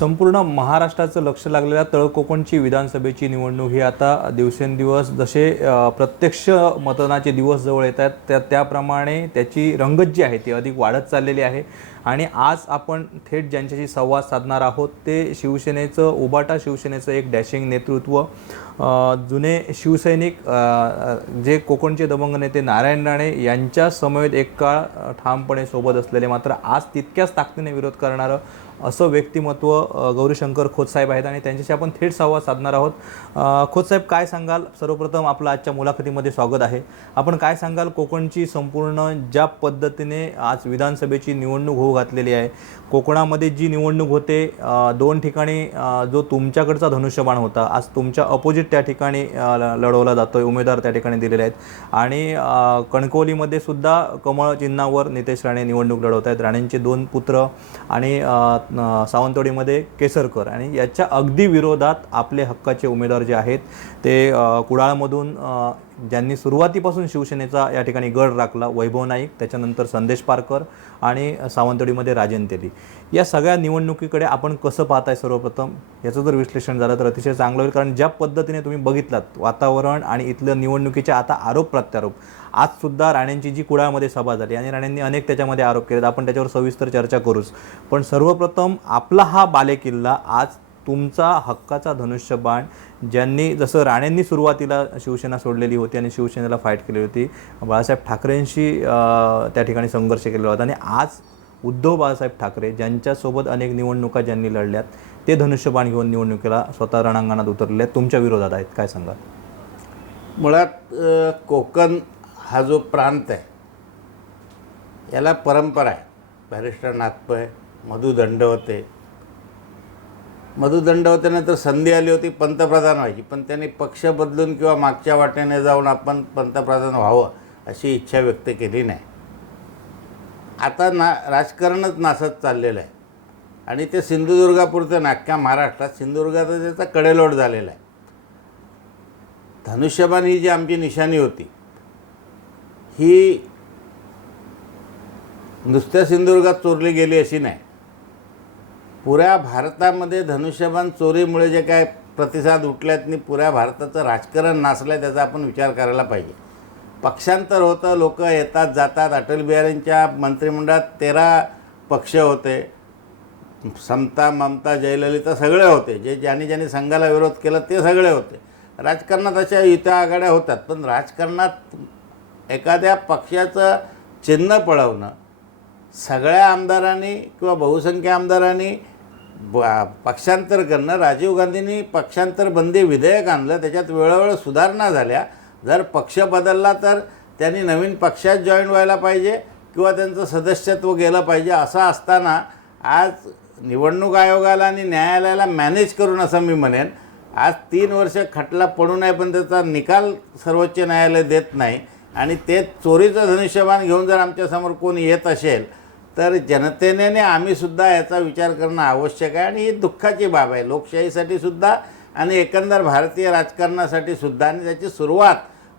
संपूर्ण महाराष्ट्राचं लक्ष लागलेल्या तळकोकणची विधानसभेची निवडणूक ही आता दिवसेंदिवस जसे प्रत्यक्ष मतदानाचे दिवस जवळ येत आहेत त्याप्रमाणे त्याची रंगत जी आहे ती अधिक वाढत चाललेली आहे। आणि आज आपण थेट ज्यांच्याशी संवाद साधणार आहोत ते शिवसेनेचं उबाटा शिवसेनेचं एक डॅशिंग नेतृत्व, जुने शिवसैनिक जे कोकणचे दबंग नेते नारायण राणे यांच्या समवेत एक काळ ठामपणे सोबत असलेले मात्र आज तितक्याच ताकदीने विरोध करणारं असं व्यक्तिमत्व गौरीशंकर खोतसाहेब आहेत आणि त्यांच्याशी आपण थेट संवाद साधणार आहोत। खोतसाहेब, काय सांगाल? सर्वप्रथम आपलं आजच्या मुलाखतीमध्ये स्वागत आहे। आपण काय सांगाल, कोकणची संपूर्ण ज्या पद्धतीने आज विधानसभेची निवडणूक होऊ घातलेली आहे, कोकणामध्ये जी निवडणूक होते दोन ठिकाणी जो तुमच्याकडचा धनुष्यबाण होता आज तुमच्या अपोजिट त्या ठिकाणी लढवला जातोय, उमेदवार त्या ठिकाणी दिलेले आहेत आणि कणकवलीमध्ये सुद्धा कमळ चिन्हावर नितेश राणे निवडणूक लढवत आहेत। राणेंचे दोन पुत्र आणि सावंतवाडीमध्ये केसरकर आणि याच्या अगदी विरोधात आपले हक्काचे उमेदवार जे आहेत ते कुडाळमधून ज्यांनी सुरुवातीपासून शिवसेनेचा या ठिकाणी गड राखला वैभव नाईक, त्याच्यानंतर संदेश पारकर आणि सावंतवाडीमध्ये राजन तेली, या सगळ्या निवडणुकीकडे आपण कसं पाहताय? सर्वप्रथम याचं जर विश्लेषण झालं तर अतिशय चांगलं होईल, कारण ज्या पद्धतीने तुम्ही बघितलात वातावरण आणि इथलं निवडणुकीचे आता आरोप प्रत्यारोप, आज सुद्धा राणेंची जी कुडाळमध्ये सभा झाली आणि राणेंनी अनेक त्याच्यामध्ये आरोप केलेत, आपण त्याच्यावर सविस्तर चर्चा करूच। पण सर्वप्रथम आपला हा बालेकिल्ला, आज तुमचा हक्काचा धनुष्यबाण, ज्यांनी जसं राणेंनी सुरुवातीला शिवसेना सोडलेली होती आणि शिवसेनेला फाईट केली होती, बाळासाहेब ठाकरेंशी त्या ठिकाणी संघर्ष केलेला होता आणि आज उद्धव बाळासाहेब ठाकरे ज्यांच्यासोबत अनेक निवडणुका ज्यांनी लढल्यात ते धनुष्यबाण घेऊन निवडणुकीला स्वतः रणांगणात उतरले तुमच्या विरोधात आहेत, काय सांगाल? मुळात कोकण हा जो प्रांत आहे याला परंपरा आहे। बॅरिस्टर नागपै, मधु दंडवतेनंतर संधी आली होती पंतप्रधान व्हायची, पण त्यांनी पक्ष बदलून किंवा मागच्या वाटेने जाऊन आपण पंतप्रधान व्हावं अशी इच्छा व्यक्त केली नाही। आता राजकारणच नासत चाललेलं आहे आणि ते सिंधुदुर्गापुरतं नाक्या महाराष्ट्रात सिंधुदुर्गाचा त्याचा कडेलोट झालेला आहे। धनुष्यबाण ही जी आमची निशाणी होती ही नुसत्या सिंधुदुर्गात चोरली गेली अशी नाही, पुऱ्या भारतामध्ये धनुष्यबाण चोरीमुळे जे काय प्रतिसाद उठल्यात आणि पुऱ्या भारताचं राजकारण नासलं आहे त्याचा आपण विचार करायला पाहिजे। पक्षांतर होतं, लोक येतात जातात, अटल बिहारींच्या मंत्रिमंडळात 13 पक्ष होते, समता ममता जयललिता सगळे होते, ज्यांनी संघाला विरोध केला ते सगळे होते। राजकारणात अशा युत्या-आघाड्या होतात, पण राजकारणात एखाद्या पक्षाचं चिन्ह पळवणं, सगळ्या आमदारांनी किंवा बहुसंख्य आमदारांनी पक्षांतर करणं, राजीव गांधींनी पक्षांतर बंदी विधेयक आणलं, त्याच्यात वेळोवेळ सुधारणा झाल्या। जर पक्ष बदलला तर त्यांनी नवीन पक्षात जॉईन व्हायला पाहिजे किंवा त्यांचं सदस्यत्व गेलं पाहिजे। असं असताना आज निवडणूक आयोगाला आणि न्यायालयाला मॅनेज करून, असं मी म्हणेन, आज 3 वर्ष खटला पडू नये पण त्याचा निकाल सर्वोच्च न्यायालय देत नाही आणि ते चोरीचं धनुष्यबाण घेऊन जर आमच्यासमोर कोणी येत असेल तर जनतेने आम्हीसुद्धा याचा विचार करणं आवश्यक आहे आणि ही दुःखाची बाब आहे लोकशाहीसाठी सुद्धा आणि एकंदर भारतीय राजकारणासाठी सुद्धा। आणि त्याची सुरुवात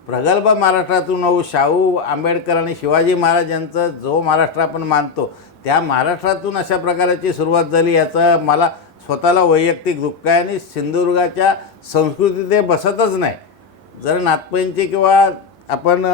प्रगल्भ महाराष्ट्रातून होऊ, शाहू आंबेडकर आणि शिवाजी महाराज यांचं जो महाराष्ट्र आपण मानतो त्या महाराष्ट्रातून अशा प्रकारची सुरुवात झाली, याचं मला स्वतःला वैयक्तिक दुःख आहे आणि सिंधुदुर्गाच्या संस्कृतीत ते बसतच नाही। जर नागपैंची किंवा आपण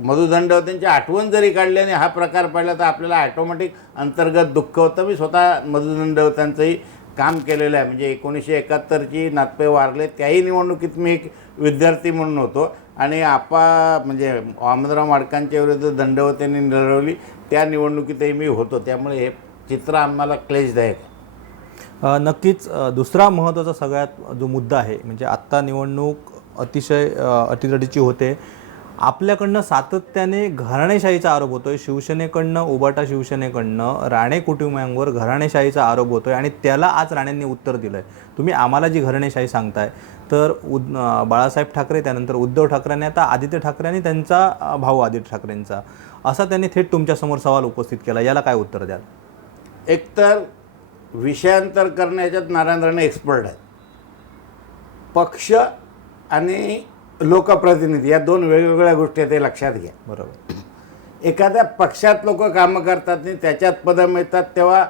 मधु दंडवतेंची आठवण जरी काढली आणि हा प्रकार पडला तर आपल्याला ॲटोमॅटिक अंतर्गत दुःख होतं। मी स्वतः मधु दंडवतेंचंही काम केलेलं आहे, म्हणजे 1971ची नागपै वारले त्याही निवडणुकीत मी एक विद्यार्थी म्हणून होतो आणि म्हणजे वामनराव माडकांच्या विरुद्ध दंडवतेंनी लढवली त्या निवडणुकीतही मी होतो, त्यामुळे हे चित्र आम्हाला क्लेशदायक आहे। नक्कीच दुसरा महत्त्वाचा सगळ्यात जो मुद्दा आहे म्हणजे आत्ता निवडणूक अतिशय अटीतटीची होते, आपल्याकडनं सातत्याने घराणेशाहीचा आरोप होतोय, शिवसेनेकडनं उबाटा शिवसेनेकडनं राणे कुटुंबियांवर घराणेशाहीचा आरोप होतोय आणि त्याला आज राणेंनी उत्तर दिलं आहे। तुम्ही आम्हाला जी घराणेशाही सांगताय तर बाळासाहेब ठाकरे, त्यानंतर उद्धव ठाकरेंनी, आता आदित्य ठाकरे आणि त्यांचा भाऊ आदित्य ठाकरेंचा, असा त्यांनी थेट तुमच्यासमोर सवाल उपस्थित केला, याला काय उत्तर द्याल? एकतर विषयांतर करण्याच्यात नारायण राणे एक्सपर्ट आहेत। पक्ष आणि लोकप्रतिनिधी या दोन वेगवेगळ्या गोष्टी ते लक्षात घ्या। बरोबर, एखाद्या पक्षात लोक कामं करतात आणि त्याच्यात पदं मिळतात तेव्हा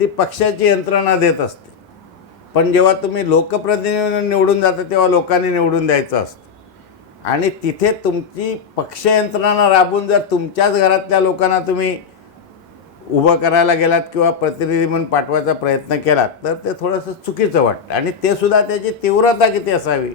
ती पक्षाची यंत्रणा देत असते पण जेव्हा तुम्ही लोकप्रतिनिधी निवडून जाता तेव्हा लोकांनी निवडून द्यायचं असतं. आणि तिथे तुमची पक्ष यंत्रणा राबवून जर तुमच्याच घरातल्या लोकांना तुम्ही उभं करायला गेलात किंवा प्रतिनिधी म्हणून पाठवायचा प्रयत्न केलात तर ते थोडंसं चुकीचं वाटतं. आणि ते सुद्धा त्याची तीव्रता किती असावी.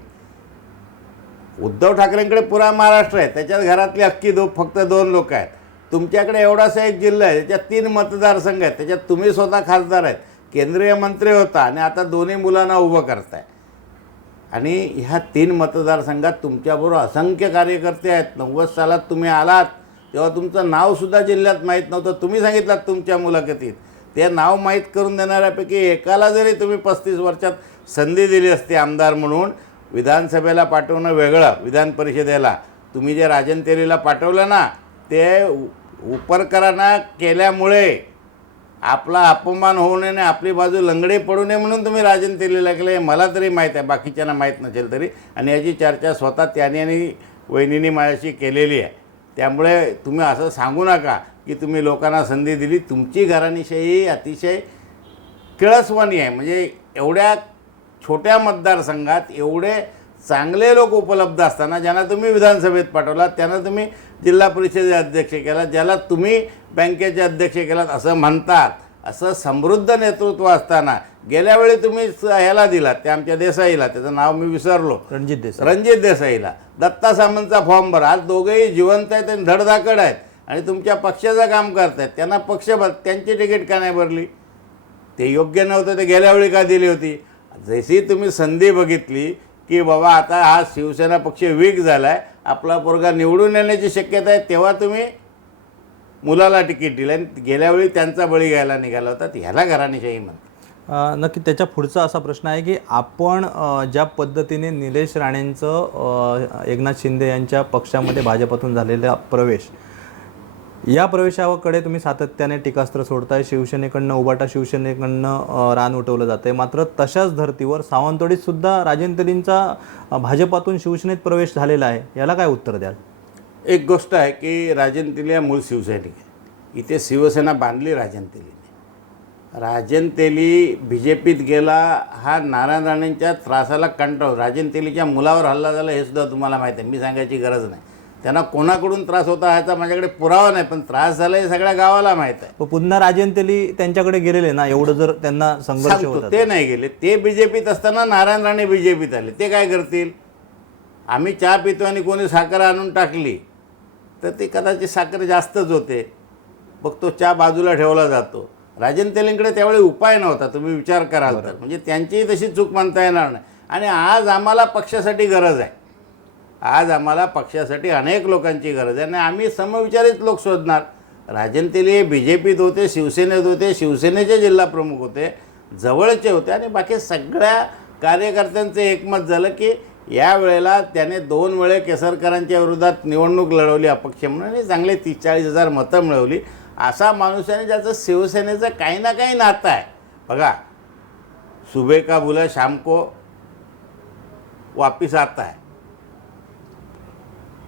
उद्धव ठाकरेंकडे पुरा महाराष्ट्र आहे, त्याच्यात घरातली अख्खी फक्त 2 लोक आहेत. तुमच्याकडे एवढासा एक जिल्हा आहे, त्याच्यात 3 मतदारसंघ आहेत, त्याच्यात तुम्ही स्वतः खासदार आहेत, केंद्रीय मंत्री होता आणि आता दोन्ही मुलांना उभं करताय. आणि ह्या 3 मतदारसंघात तुमच्याबरोबर असंख्य कार्यकर्ते आहेत. 90 सालात तुम्ही आलात तेव्हा तुमचं नावसुद्धा जिल्ह्यात माहीत नव्हतं. तुम्ही सांगितलं तुमच्या मुलाखतीत ते नाव माहीत करून देणाऱ्यापैकी एकाला जरी तुम्ही 35 वर्षात संधी दिली असती आमदार म्हणून, विधानसभेला पाठवणं वेगळं, विधान परिषदेला तुम्ही जे राजन तेलीला पाठवलं ना ते उपरकरांना केल्यामुळे आपला अपमान होऊ नये आणि आपली बाजू लंगडी पडू नये म्हणून तुम्ही राजन तेलीला केलं. मला तरी माहीत आहे, बाकीच्यांना माहीत नसेल तरी. आणि याची चर्चा स्वतः त्यांनी आणि वहिनींनी माझ्याशी केलेली आहे. त्यामुळे तुम्ही असं सांगू नका की तुम्ही लोकांना संधी दिली. तुमची घराणीशाही अतिशय किळसवाणी आहे. म्हणजे एवढ्या छोट्या मतदारसंघात एवढे चांगले लोक उपलब्ध असताना ज्यांना तुम्ही विधानसभेत पाठवलात, त्यांना तुम्ही जिल्हा परिषदेचे अध्यक्ष केलात, ज्याला तुम्ही बँकेचे अध्यक्ष केलात असं म्हणतात, असं समृद्ध नेतृत्व असताना गेल्या वेळी तुम्ही ह्याला दिलात, त्या आमच्या देसाईला, त्याचं नाव मी विसरलो, रणजित देसाईला दत्ता सामंतचा फॉर्म भरा. आज दोघेही जिवंत आहेत आणि धडधाकड आहेत आणि तुमच्या पक्षाचं काम करत आहेत. त्यांना पक्ष त्यांची तिकीट का नाही भरली? ते योग्य नव्हतं, ते गेल्या वेळी का दिली होती? जशी तुम्ही संधी बघितली की बाबा आता हा शिवसेना पक्ष वीक झाला आहे, आपला पोरगा निवडून येण्याची शक्यता आहे, तेव्हा तुम्ही मुलाला तिकीट दिलं आणि गेल्या वेळी त्यांचा बळी घ्यायला निघाला होता. ह्याला घराणीशाही म्हणतात. नक्की त्याच्या पुढचा असा प्रश्न आहे की आपण ज्या पद्धतीने निलेश राणेंचं एकनाथ शिंदे यांच्या पक्षामध्ये भाजपातून झालेला प्रवेश, या प्रवेशाकडे तुम्ही सातत्याने टीकास्त्र सोडताय. शिवसेनेकडनं उबाटा शिवसेनेकडनं रान उठवलं जातं आहे. मात्र तशाच धर्तीवर सावंतवाडीत सुद्धा राजन तेलींचा भाजपातून शिवसेनेत प्रवेश झालेला आहे. याला काय उत्तर द्याल? एक गोष्ट आहे की राजन तेली हा मूळ शिवसैनिक आहे. इथे शिवसेना बांधली राजन तेलीने. राजन तेली BJPत गेला हा नारायण राणेंच्या त्रासाला कंटाळून. राजन तेलीच्या मुलावर हल्ला झाला हे सुद्धा तुम्हाला माहीत आहे, मी सांगायची गरज नाही. त्यांना कोणाकडून त्रास होता ह्याचा माझ्याकडे पुरावा नाही, पण त्रास झाला हे सगळ्या गावाला माहीत आहे. पुन्हा राजन तेली त्यांच्याकडे गेलेले ना, एवढं जर त्यांना संघर्ष होता. ते नाही गेले. ते BJPत असताना नारायण राणे BJPत आले. ते काय करतील? आम्ही चहा पितो आणि कोणी साखर आणून टाकली तर ती कदाचित साखर जास्तच होते, मग तो चहा बाजूला ठेवला जातो. राजन तेलींकडे त्यावेळी उपाय नव्हता, तुम्ही विचार कराल तर. म्हणजे त्यांचीही तशी चूक म्हणता येणार नाही. आणि आज आम्हाला पक्षासाठी गरज आहे. आज आम्हाला पक्षासाठी अनेक लोकांची गरज आहे आणि आम्ही समविचारित लोक शोधणार. राजन तेली हे BJPत होते, शिवसेनेत होते, शिवसेनेचे जिल्हा प्रमुख होते, जवळचे होते आणि बाकी सगळ्या कार्यकर्त्यांचं एकमत झालं की या वेळेला त्याने 2 वेळे केसरकरांच्या विरोधात निवडणूक लढवली अपक्ष म्हणून आणि चांगले 30-40 हजार मतं मिळवली. असा माणूस आहे ज्याचं शिवसेनेचं काही ना काही नातं आहे. बघा, सुबह का बुला शाम को वापिस आता है,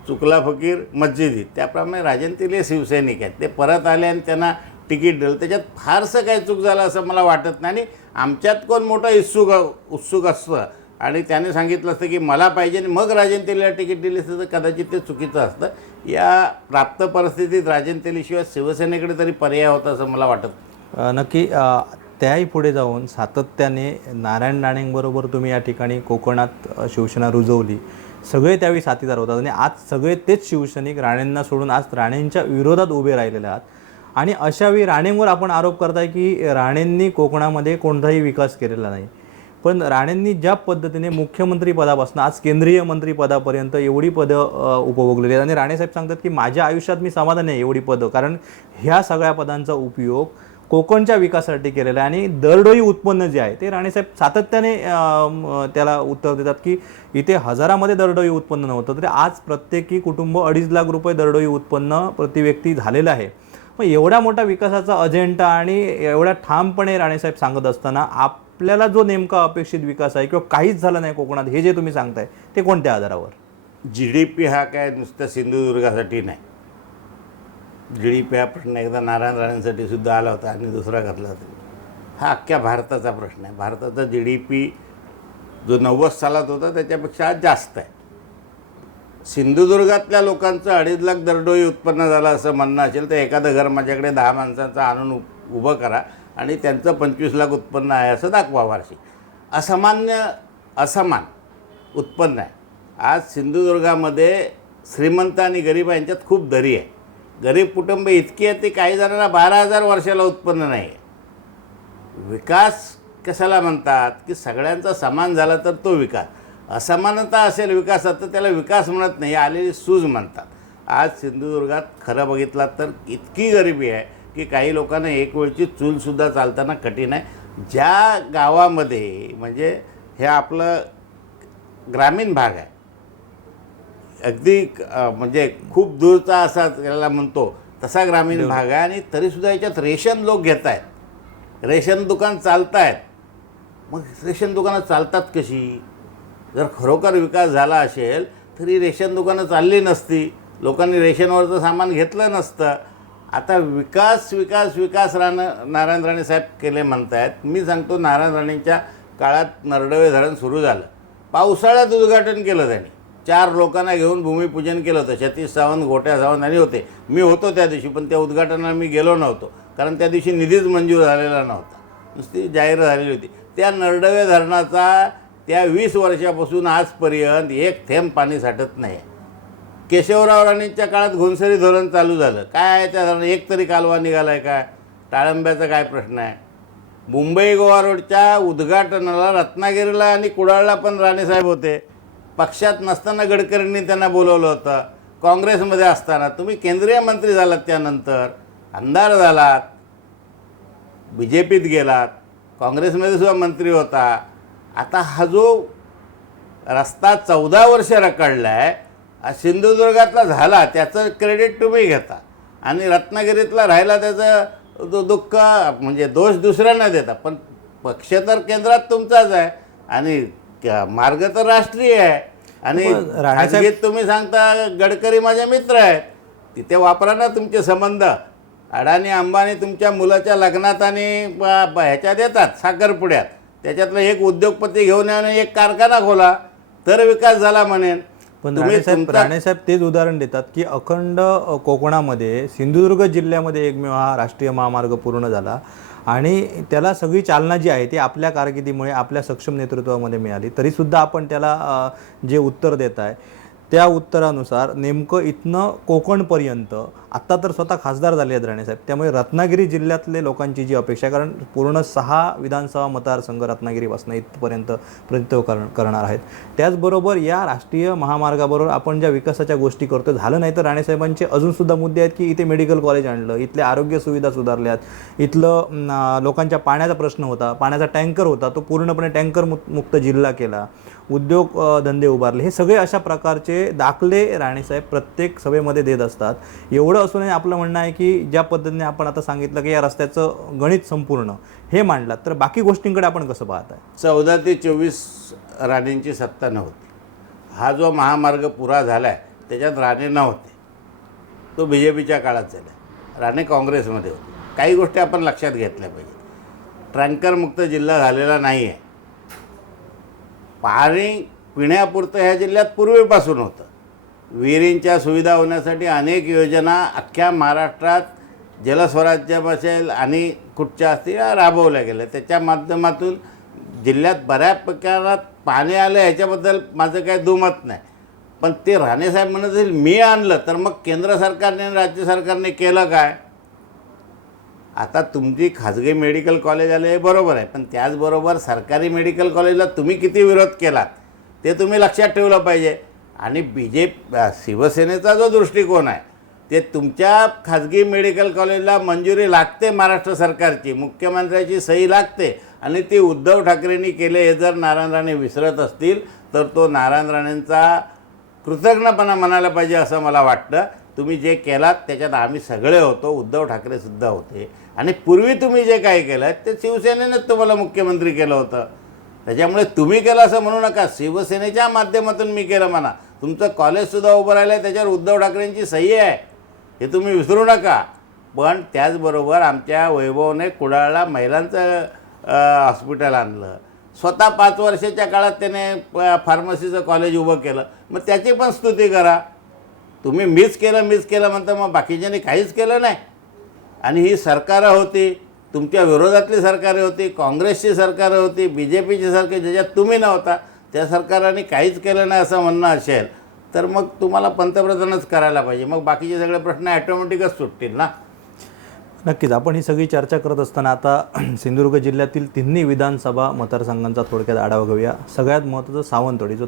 चुकला फकीर मस्जिदी. त्याप्रमाणे राजन तेली शिवसैनिक आहेत. ते परत आले आणि त्यांना तिकीट दिलं. त्याच्यात फारसं काही चूक झालं असं मला वाटत नाही. आणि आमच्यात कोण मोठं उत्सुक असतं आणि त्याने सांगितलं असतं की मला पाहिजे आणि मग राजन तेलीला तिकीट दिली असतं तर कदाचित ते चुकीचं असतं. या प्राप्त परिस्थितीत राजन तेलीशिवाय शिवसेनेकडे तरी पर्याय होता असं मला वाटत. नक्की त्याही पुढे जाऊन सातत्याने नारायण राणेंबरोबर तुम्ही या ठिकाणी कोकणात शिवसेना रुजवली. सगळे त्यावेळी साथीदार होतात आणि आज सगळे तेच शिवसैनिक राणेंना सोडून आज राणेंच्या विरोधात उभे राहिलेले आहात. आणि अशावेळी राणेंवर आपण आरोप करताय की राणेंनी कोकणामध्ये कोणताही विकास केलेला नाही. पण राणेंनी ज्या पद्धतीने मुख्यमंत्रीपदापासून आज केंद्रीय मंत्रिपदापर्यंत एवढी पदं उपभोगलेली आहेत आणि राणेसाहेब सांगतात की माझ्या आयुष्यात मी समाधानी आहे एवढी पदं, कारण ह्या सगळ्या पदांचा उपयोग कोकणच्या विकासासाठी केलेला आहे. आणि दरडोई उत्पन्न जे आहे ते राणेसाहेब सातत्याने त्याला उत्तर देतात की इथे हजारामध्ये दरडोई उत्पन्न नव्हतं, तरी आज प्रत्येकी कुटुंब 2.5 लाख रुपये दरडोई उत्पन्न प्रति व्यक्ती झालेलं आहे. मग एवढ्या मोठ्या विकासाचा अजेंडा आणि एवढ्या ठामपणे राणेसाहेब सांगत असताना आपल्याला जो नेमका अपेक्षित विकास आहे किंवा काहीच झालं नाही कोकणात हे जे तुम्ही सांगताय ते कोणत्या आधारावर? GDP हा काय नुसतं सिंधुदुर्गासाठी नाही. GDP हा प्रश्न एकदा नारायण राणेंसाठी सुद्धा आला होता आणि दुसरा घातला होता. हा अख्ख्या भारताचा प्रश्न आहे. भारताचा GDP जो 90 सालात होता त्याच्यापेक्षा आज जास्त आहे. सिंधुदुर्गातल्या लोकांचं 2.5 लाख दरडोई उत्पन्न झालं असं म्हणणं असेल तर एखादं घर माझ्याकडे 10 माणसांचं आणून उभं करा आणि त्यांचं 25 लाख उत्पन्न आहे असं दाखवा वार्षिक. असमान उत्पन्न आहे. आज सिंधुदुर्गामध्ये श्रीमंत आणि गरीब यांच्यात खूप दरी आहे. गरीब कुटुंब इतकी आहे ती काही जणांना 12,000 वर्षाला उत्पन्न नाही आहे. विकास कशाला म्हणतात की सगळ्यांचा समान झाला तर तो विकास. असमानता असेल विकासात तर त्याला विकास म्हणत नाही, आलेली सूज म्हणतात. आज सिंधुदुर्गात खरं बघितलात तर इतकी गरिबी आहे की काही लोकांना एक वेळची चूलसुद्धा चालताना कठीण आहे. ज्या गावामध्ये म्हणजे हे आपलं ग्रामीण भाग आहे, अगदी म्हणजे खूप दूरचा असा त्याला म्हणतो तसा ग्रामीण भाग आहे आणि तरीसुद्धा याच्यात रेशन लोक घेत आहेत. रेशन दुकान चालत आहेत. मग रेशन दुकानं चालतात कशी? जर खरोखर विकास झाला असेल तरी रेशन दुकानं चालली नसती, लोकांनी रेशनवरचं सामान घेतलं नसतं. आता विकास विकास विकास नारायण राणे साहेब केले म्हणत आहेत. मी सांगतो नारायण राणेंच्या काळात नरडवे धरण सुरू झालं, पावसाळ्यात उद्घाटन केलं त्यांनी. 4 लोकांना घेऊन भूमिपूजन केलं होतं. सतीश सावंत, गोट्या सावंत आणि होते. मी होतो त्या दिवशी, पण त्या उद्घाटनाला मी गेलो नव्हतो कारण त्या दिवशी निधीच मंजूर झालेला नव्हता, नुसती जाहीर झालेली होती. त्या नरडवे धरणाचा त्या 20 वर्षापासून आजपर्यंत एक थेंब पाणी साठत नाही. केशवराव राणेंच्या काळात घोणसरी धरण चालू झालं. काय आहे त्या धरण? एक तरी कालवा निघाला आहे काय? टाळंब्याचा काय प्रश्न आहे? मुंबई गोवा रोडच्या उद्घाटनाला रत्नागिरीला आणि कुडाळला पण राणेसाहेब होते. पक्षात नसताना गडकरींनी त्यांना बोलवलं होतं. काँग्रेसमध्ये असताना तुम्ही केंद्रीय मंत्री झालात, त्यानंतर आमदार झालात, BJPत गेलात, काँग्रेसमध्ये सुद्धा मंत्री होता. आता हा जो रस्ता 14 वर्ष रखडला आहे सिंधुदुर्गातला झाला त्याचं क्रेडिट तुम्ही घेता आणि रत्नागिरीतला राहिला त्याचं दुःख म्हणजे दोष दुसऱ्यांना देता. पण पक्ष तर केंद्रात तुमचाच आहे आणि मार्ग तर राष्ट्रीय आहे. आणि खाजगीत तुम्ही सांगता गडकरी माझे मित्र आहेत, तिथे वापरा ना तुमचे संबंध. अडाणी अंबानी तुमच्या मुलाच्या लग्नात आणि ह्याच्यात येतात साखरपुड्यात, त्याच्यातलं एक उद्योगपती घेऊन येऊन एक कारखाना खोला तर विकास झाला म्हणेन. पण राणेसाहेब तेच उदाहरण देतात की अखंड कोकणामध्ये सिंधुदुर्ग जिल्ह्यामध्ये एकमेव हा राष्ट्रीय महामार्ग पूर्ण झाला आणि त्याला सगळी चालना जी आहे ती आपल्या कारकिर्दीमुळे आपल्या सक्षम नेतृत्वामध्ये मिळाली. तरीसुद्धा आपण त्याला जे उत्तर देत आहे त्या उत्तरानुसार नेमकं इथनं कोकणपर्यंत आत्ता तर स्वतः खासदार झाले आहेत राणेसाहेब, त्यामुळे रत्नागिरी जिल्ह्यातले लोकांची जी अपेक्षा, कारण पूर्ण 6 विधानसभा मतदारसंघ रत्नागिरीपासून इथपर्यंत प्रतिनिधित्व करणार आहेत. त्याचबरोबर या राष्ट्रीय महामार्गाबरोबर आपण ज्या विकासाच्या गोष्टी करतो झालं नाही तर राणेसाहेबांचे अजूनसुद्धा मुद्दे आहेत की इथे मेडिकल कॉलेज आणलं, इथल्या आरोग्य सुविधा सुधारल्यात, इथलं लोकांच्या पाण्याचा प्रश्न होता, पाण्याचा टँकर होता तो पूर्णपणे टँकर मुक्त जिल्हा केला, उद्योग धंदे उभारले. हे सगळे अशा प्रकारचे दाखले राणेसाहेब प्रत्येक सभेमध्ये देत असतात. एवढं असूनही आपलं म्हणणं आहे की ज्या पद्धतीने आपण आता सांगितलं की या रस्त्याचं गणित संपूर्ण हे मांडलात तर बाकी गोष्टींकडे आपण कसं पाहताय? 14 ते 24 राणेंची सत्ता नव्हती. हा जो महामार्ग पुरा झाला आहे त्याच्यात राणे नव्हते, तो BJPच्या काळात झाला. राणे काँग्रेसमध्ये होते. काही गोष्टी आपण लक्षात घेतल्या पाहिजे. टँकरमुक्त जिल्हा झालेला नाही आहे. पाणी पिण्यापुरतं ह्या जिल्ह्यात पूर्वीपासून होतं. विहिरींच्या सुविधा होण्यासाठी अनेक योजना अख्ख्या महाराष्ट्रात जलस्वराज्य असेल आणि कुठच्या असतील राबवल्या गेल्या. त्याच्या माध्यमातून जिल्ह्यात बऱ्याच प्रकारात पाणी आलं ह्याच्याबद्दल माझं काही दुमत नाही. पण ते राणेसाहेब म्हणत असेल मी आणलं तर मग केंद्र सरकारने आणि राज्य सरकारने केलं काय? आता तुमची खाजगी मेडिकल कॉलेज आले हे बरोबर आहे, पण त्याचबरोबर सरकारी मेडिकल कॉलेजला तुम्ही किती विरोध केलात ते तुम्ही लक्षात ठेवलं पाहिजे. आणि शिवसेनेचा जो दृष्टिकोन आहे ते तुमच्या खाजगी मेडिकल कॉलेजला मंजुरी लागते, महाराष्ट्र सरकारची मुख्यमंत्र्याची सही लागते आणि ती उद्धव ठाकरेंनी केले हे जर नारायण राणे विसरत असतील तर तो नारायण राणेंचा कृतज्ञपणा म्हणायला पाहिजे असं मला वाटतं. तुम्ही जे केलात त्याच्यात आम्ही सगळे होतो, उद्धव ठाकरेसुद्धा होते आणि पूर्वी तुम्ही जे काही केलं ते शिवसेनेनेच तुम्हाला मुख्यमंत्री केलं होतं. त्याच्यामुळे तुम्ही केलं असं म्हणू नका, शिवसेनेच्या माध्यमातून मी केलं म्हणा. तुमचं कॉलेजसुद्धा उभं राहिलं आहे त्याच्यावर उद्धव ठाकरेंची सही आहे हे तुम्ही विसरू नका. पण त्याचबरोबर आमच्या वैभवने कुडाळला महिलांचं हॉस्पिटल आणलं, स्वतः 5 वर्षाच्या काळात त्याने फार्मसीचं कॉलेज उभं केलं. मग त्याची पण स्तुती करा. तुम्ही मिस केलं म्हणता, मग बाकीच्यांनी काहीच केलं नाही. आणि ही सरकारं होती, तुमच्या विरोधातली सरकारं होती, काँग्रेसची सरकारं होती, BJPची सरकार, ज्याच्यात तुम्ही नव्हता, त्या सरकारांनी काहीच केलं नाही असं म्हणणं असेल तर मग तुम्हाला पंतप्रधानच करायला पाहिजे. मग बाकीचे सगळे प्रश्न ॲटोमॅटिकच सुटतील ना. नक्कीच. आपण ही सगळी चर्चा करत असताना आता सिंधुदुर्ग जिल्ह्यातील तिन्ही विधानसभा मतदारसंघांचा थोडक्यात आढावा घेऊया. सगळ्यात महत्त्वाचं सावंतवाडी, जो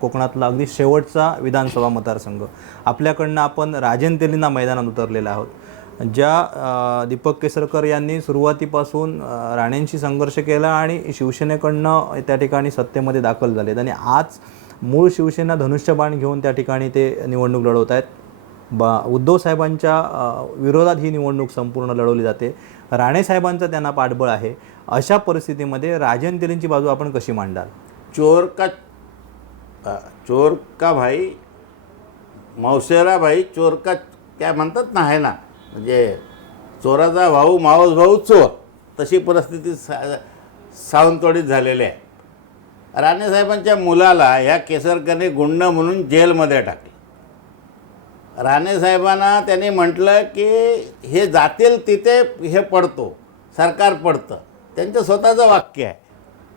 कोकणातला अगदी शेवटचा विधानसभा मतदारसंघ. आपल्याकडनं आपण राजन-तेलीना मैदानात उतरलेला आहोत. ज्या दीपक केसरकर यांनी सुरुवातीपासून राणेंशी संघर्ष केला आणि शिवसेनेकडनं त्या ठिकाणी सत्तेमध्ये दाखल झालेत आणि आज मूळ शिवसेना धनुष्यबाण घेऊन त्या ठिकाणी ते निवडणूक लढवत आहेत. उद्धव साहेबांच्या विरोधात ही निवडणूक संपूर्ण लढवली जाते. राणेसाहेबांचं त्यांना पाठबळ आहे. अशा परिस्थितीमध्ये राजन-तेलींची बाजू आपण कशी मांडाल? चोर का भाई मौसेरा भाई चोर का काय म्हणतात ना, आहे ना, म्हणजे चोराचा भाऊ मावस भाऊ चोर, तशी परिस्थिती सावंतवाडीत झालेली आहे. राणेसाहेबांच्या मुलाला ह्या केसरकरने गुंड म्हणून जेलमध्ये टाकले. राणेसाहेबांना त्यांनी म्हटलं की हे जातील तिथे हे पडतो, सरकार पडतं. त्यांचं स्वतःचं वाक्य आहे.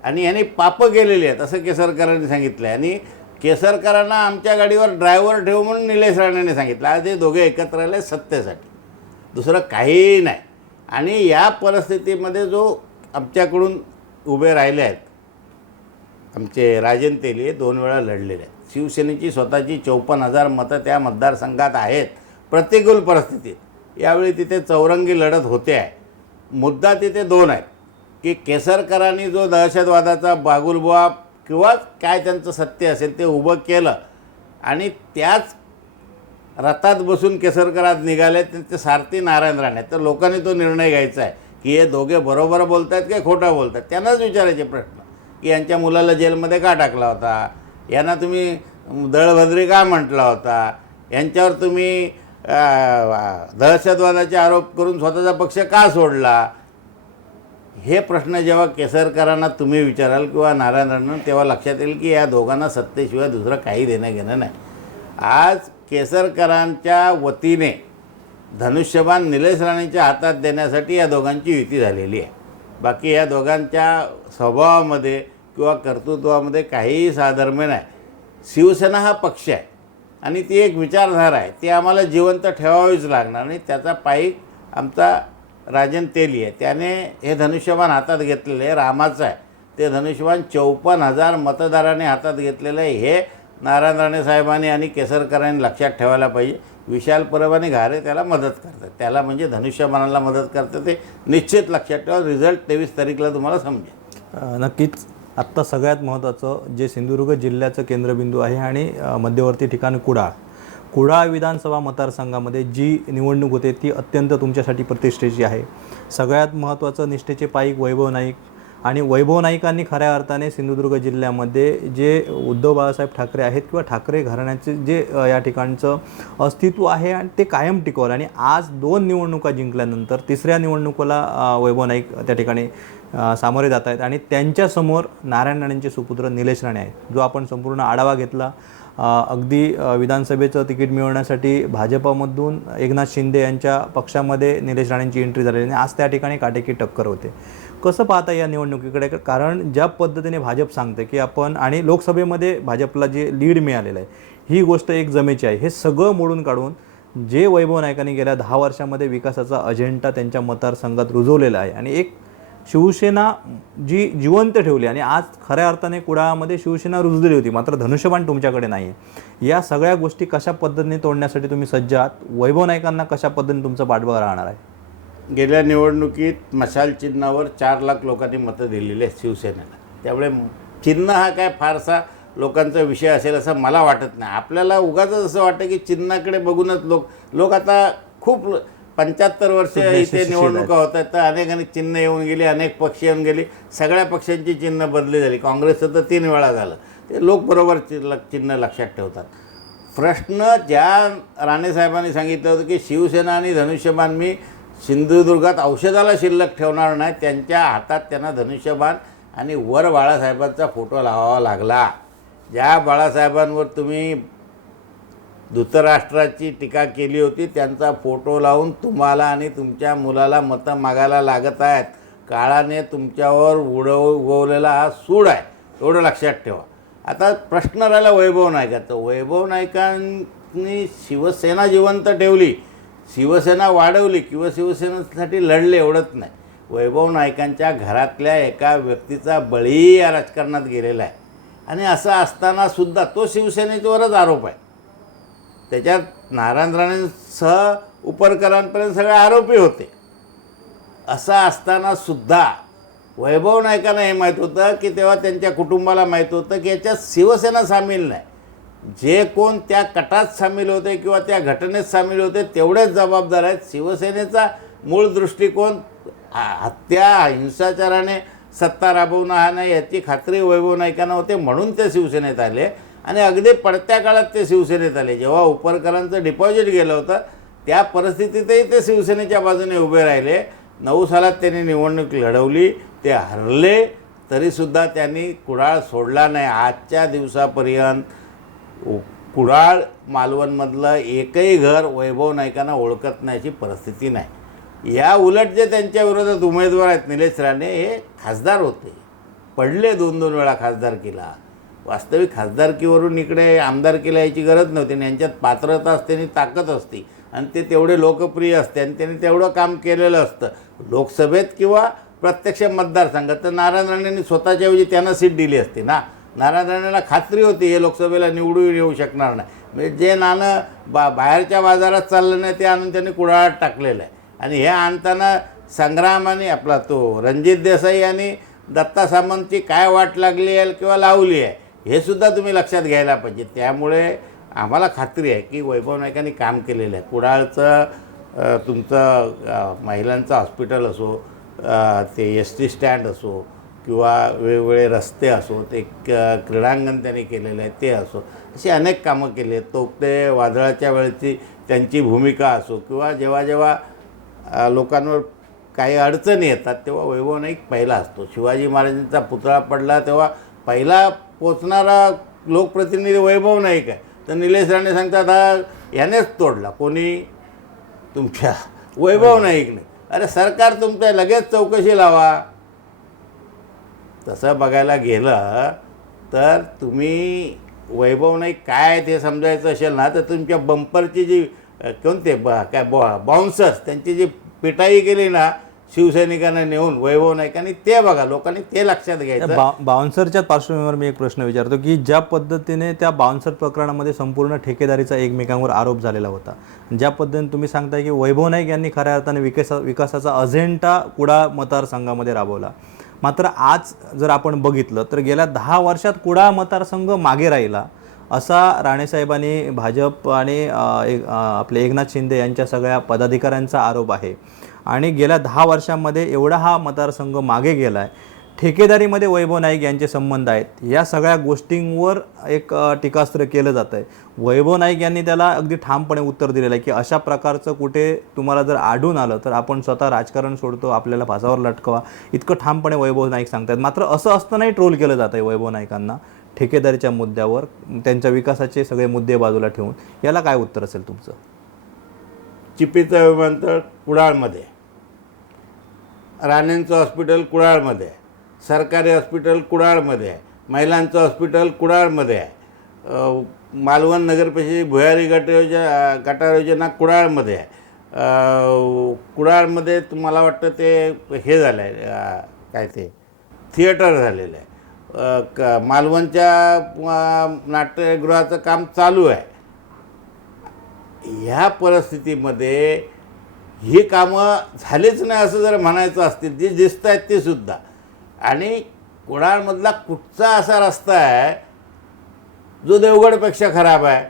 आणि यांनी पापं केलेली आहेत असं केसरकरांनी सांगितलं आहे. आणि केसरकरांना आमच्या गाडीवर ड्रायव्हर ठेवू म्हणून निलेश राणेंनी सांगितलं. आज हे दोघे एकत्र आले सत्तेसाठी, दुसरं काहीही नाही. आणि या परिस्थितीमध्ये जो आमच्याकडून उभे राहिले आहेत आमचे राजन तेली, 2 वेळा लढलेले आहेत. शिवसेनेची स्वतःची 54,000 मतं त्या मतदारसंघात आहेत. प्रतिकूल परिस्थितीत यावेळी तिथे चौरंगी लढत होते आहे. मुद्दा तिथे 2 आहेत की केसरकरांनी जो दहशतवादाचा बागुलबुवा किंवा काय त्यांचं सत्य असेल ते उभं केलं आणि त्याच रथात बसून केसरकर आज निघाले, त्यांचे सारथी नारायण राणे. तर लोकांनी तो निर्णय घ्यायचा आहे की हे दोघे बरोबर बोलत आहेत की खोटं बोलत आहेत. त्यांनाच विचारायचे प्रश्न की यांच्या मुलाला जेलमध्ये का टाकला होता, यांना तुम्ही दळभद्री का म्हटला होता, यांच्यावर तुम्ही दहशतवादाचे आरोप करून स्वतःचा पक्ष का सोडला. हे प्रश्न जेव्हा केसरकरांना तुम्ही विचाराल किंवा नारायण राणेंना, तेव्हा लक्षात येईल की या दोघांना सत्तेशिवाय दुसरं काही देणं घेणं नाही. आज केसरकरांच्या वतीने धनुष्यबाण निलेश राणेंच्या हातात देण्यासाठी या दोघांची युती झालेली आहे. बाकी या दोघांच्या स्वभावामध्ये किंवा कर्तृत्वामध्ये काहीही साधर्म्य नाही. शिवसेना हा पक्ष आहे आणि ती एक विचारधारा आहे, ती आम्हाला जिवंत ठेवावीच लागणार. आणि त्याचा पाईक आमचा राजन तेली आहे. त्याने हे धनुष्यबाण हातात घेतलेलं आहे, रामाचं आहे. ते धनुष्यबाण 54,000 मतदारांनी हातात घेतलेलं आहे. हे नारायण राणे साहेबांनी आणि केसरकरांनी लक्षात ठेवायला पाहिजे. विशाल परब आणि घारे त्याला मदत करतात, त्याला म्हणजे धनुष्यबाणाला मदत करतात. ते निश्चित लक्षात ठेवा. रिझल्ट 23 तारीखला तुम्हाला समजेल. नक्कीच. आत्ता सगळ्यात महत्त्वाचं जे सिंधुदुर्ग जिल्ह्याचं केंद्रबिंदू आहे आणि मध्यवर्ती ठिकाण कुडाळ विधानसभा मतदारसंघामध्ये जी निवडणूक होते ती अत्यंत तुमच्यासाठी प्रतिष्ठेची आहे. सगळ्यात महत्त्वाचं निष्ठेचे पाईक वैभव नाईक, आणि वैभव नाईकांनी खऱ्या अर्थाने सिंधुदुर्ग जिल्ह्यामध्ये जे उद्धव बाळासाहेब ठाकरे आहेत किंवा ठाकरे घराण्याचे जे या ठिकाणचं अस्तित्व आहे आणि ते कायम टिकवलं. आणि आज 2 निवडणुका जिंकल्यानंतर 3ऱ्या निवडणुकीला वैभव नाईक त्या ठिकाणी सामोरे जात आहेत आणि त्यांच्यासमोर नारायण राणेंचे सुपुत्र निलेश राणे आहेत, जो आपण संपूर्ण आढावा घेतला. अगदी विधानसभेचं तिकीट मिळवण्यासाठी भाजपमधून एकनाथ शिंदे यांच्या पक्षामध्ये निलेश राणेंची एंट्री झालेली आणि आज त्या ठिकाणी काटेकी टक्कर होते. कसं पाहता या निवडणुकीकडे? कारण ज्या पद्धतीने भाजप सांगते की आपण, आणि लोकसभेमध्ये भाजपला जे लीड मिळालेलं आहे ही गोष्ट एक जमेची आहे, हे सगळं मोडून काढून जे वैभव नाईकांनी गेल्या 10 वर्षामध्ये विकासाचा अजेंडा त्यांच्या मतदारसंघात रुजवलेला आहे आणि एक शिवसेना जी जिवंत ठेवली आणि आज खऱ्या अर्थाने कुडाळमध्ये शिवसेना रुजलेली होती, मात्र धनुष्यबाण तुमच्याकडे नाही आहे. या सगळ्या गोष्टी कशा पद्धतीने तोडण्यासाठी तुम्ही सज्ज आहात? वैभव नाईकांना कशा पद्धतीने तुमचं पाठबळ राहणार आहे? गेल्या निवडणुकीत मशाल चिन्हावर 4 लाख लोकांनी मतं दिलेली आहेत शिवसेनेला. त्यामुळे चिन्ह हा काय फारसा लोकांचा विषय असेल असं मला वाटत नाही. आपल्याला उगाच असं वाटतं की चिन्हाकडे बघूनच लोक आता खूप 75 वर्ष इथे निवडणुका होत आहेत, तर अनेक चिन्ह येऊन गेली, अनेक पक्ष येऊन गेली, सगळ्या पक्षांची चिन्ह बदली झाली. काँग्रेसचं तर 3 वेळा झालं. ते लोक बरोबर चिन्ह लक्षात ठेवतात. प्रश्न ज्या राणेसाहेबांनी सांगितलं होतं की शिवसेना आणि धनुष्यबाण मी सिंधुदुर्गात औषधाला शिल्लक ठेवणार नाही, त्यांच्या हातात त्यांना धनुष्यबाण आणि वर बाळासाहेबांचा फोटो लावावा लागला. ज्या बाळासाहेबांवर तुम्ही धृतराष्ट्राची टीका केली होती त्यांचा फोटो लावून तुम्हाला आणि तुमच्या मुलाला मतं मागायला लागत आहेत. काळाने तुमच्यावर उगवलेला हा सूड आहे, एवढं लक्षात ठेवा. आता प्रश्न राहिला वैभव नाईकाचा. वैभव नाईकांनी शिवसेना जिवंत ठेवली, शिवसेना वाढवली किंवा शिवसेनेसाठी लढले एवढंच नाही. वैभव नाईकांच्या घरातल्या एका व्यक्तीचा बळीही या राजकारणात गेलेला आहे आणि असं असतानासुद्धा तो शिवसेनेवरच आरोप आहे. त्याच्यात नारायण राणेंसह उपरकरांपर्यंत सगळे आरोपी होते. असं असतानासुद्धा वैभव नाईकांना हे माहीत होतं की तेव्हा त्यांच्या कुटुंबाला माहीत होतं की याच्यात शिवसेना सामील नाही. जे कोण त्या कटात सामील होते किंवा त्या घटनेत सामील होते तेवढेच जबाबदार आहेत. शिवसेनेचा मूळ दृष्टिकोन हत्या हिंसाचाराने सत्ता राबवणं हा नाही याची खात्री वैभव नाईकांना होते, म्हणून ते शिवसेनेत आले आणि अगदी पडत्या काळात ते शिवसेनेत आले. जेव्हा उपरकरांचं डिपॉझिट गेलं होतं त्या परिस्थितीतही ते शिवसेनेच्या बाजूने उभे राहिले. 9 सालात त्यांनी निवडणूक लढवली, ते हरले, तरीसुद्धा त्यांनी कुडाळ सोडला नाही. आजच्या दिवसापर्यंत कुडाळ मालवणमधलं एकही घर वैभव नाईकांना ओळखत नाहीची परिस्थिती नाही. या उलट जे त्यांच्या विरोधात उमेदवार आहेत निलेश राणे, हे खासदार होते, पडले 2-2 वेळा खासदारकीला. वास्तविक खासदारकीवरून इकडे आमदारकीला यायची गरज नव्हती आणि यांच्यात पात्रता असते आणि ताकद असते आणि ते तेवढे लोकप्रिय असते आणि त्यांनी तेवढं काम केलेलं असतं लोकसभेत किंवा प्रत्यक्ष मतदारसंघात. तर नारायण राणेंनी स्वतःच्या ऐवजी त्यांना सीट दिली असते ना. नारायण राणेंना खात्री होती हे लोकसभेला निवडून येऊ शकणार नाही. म्हणजे जे नाणं बाहेरच्या बाजारात चाललं नाही ते आणून त्यांनी कुडाळात टाकलेलं आहे आणि हे आणताना संग्रामाने आपला तो रणजित देसाई आणि दत्ता सामंतची काय वाट लागली आहे किंवा लावली आहे हे सुद्धा तुम्ही लक्षात घ्यायला पाहिजे. त्यामुळे आम्हाला खात्री आहे की वैभव नाईकांनी काम केलेलं आहे. कुडाळचं तुमचं महिलांचं हॉस्पिटल असो, ते ST स्टँड असो किंवा वेगवेगळे रस्ते असो, ते क्रीडांगण त्यांनी केलेलं आहे ते असो, अशी अनेक कामं केली आहेत. तोक्ते वादळाच्या वेळची त्यांची भूमिका असो किंवा जेव्हा जेव्हा लोकांवर काही अडचणी येतात तेव्हा वैभव नाईक पहिला असतो. शिवाजी महाराजांचा पुतळा पडला तेव्हा पहिला पोचणारा लोकप्रतिनिधी वैभव नाईक आहे. तर निलेश राणे सांगतात हा यानेच तोडला, कोणी? तुमच्या वैभव नाईकने. अरे सरकार तुमच्या लगेच चौकशी लावा. तसं बघायला गेलं तर तुम्ही वैभव नाईक काय ते समजायचं असेल ना तर तुमच्या बंपरची जी कोणते काय बाउन्सर्स त्यांची जी पिटाई केली ना शिवसैनिकांना नेऊन वैभव नाईकांनी, ते बघा, लोकांनी ते लक्षात घ्यायचं. बाउन्सरच्या पार्श्वभूमीवर मी एक प्रश्न विचारतो की ज्या पद्धतीने त्या बाउन्सर प्रकरणामध्ये संपूर्ण ठेकेदारीचा एकमेकांवर आरोप झालेला होता, ज्या पद्धतीने तुम्ही सांगताय की वैभव नाईक यांनी खऱ्या अर्थाने विकासाचा अजेंडा कुडाळ मतदारसंघामध्ये राबवला, मात्र आज जर आपण बघितलं तर गेल्या 10 वर्षात कुडाळ मतदारसंघ मागे राहिला असा राणेसाहेबांनी भाजप आणि आपले एकनाथ शिंदे यांच्या सगळ्या पदाधिकाऱ्यांचा आरोप आहे. आणि गेल्या 10 वर्षांमध्ये एवढा हा मतदारसंघ मागे गेला आहे. ठेकेदारीमध्ये वैभव नाईक यांचे संबंध आहेत, या सगळ्या गोष्टींवर एक टीकास्त्र केलं जातं आहे. वैभव नाईक यांनी त्याला अगदी ठामपणे उत्तर दिलेलं आहे की अशा प्रकारचं कुठे तुम्हाला जर आढळून आलं तर आपण स्वतः राजकारण सोडतो, आपल्याला फासावर लटकवा, इतकं ठामपणे वैभव नाईक सांगतात. मात्र असं असतानाही ट्रोल केलं जातं आहे वैभव नाईकांना ठेकेदारीच्या मुद्द्यावर, त्यांच्या विकासाचे सगळे मुद्दे बाजूला ठेवून. याला काय उत्तर असेल तुमचं? चिपीचं विमानतळ कुडाळमध्ये, राणेंचं हॉस्पिटल कुडाळमध्ये आहे, सरकारी हॉस्पिटल कुडाळमध्ये आहे, महिलांचं हॉस्पिटल कुडाळमध्ये आहे, मालवण नगरपरिषदेची भुयारी गटार योजना कुडाळमध्ये आहे. कुडाळमध्ये तुम्हाला वाटतं ते हे झालं आहे काय ते थिएटर झालेलं आहे. मालवणच्या नाट्यगृहाचं काम चालू आहे. ह्या परिस्थितीमध्ये ही कामं झालीच नाही असं जर म्हणायचं असतील, जी दिसत आहेत ती सुद्धा. आणि कुडाळमधला कुठचा असा रस्ता आहे जो देवगडपेक्षा खराब आहे?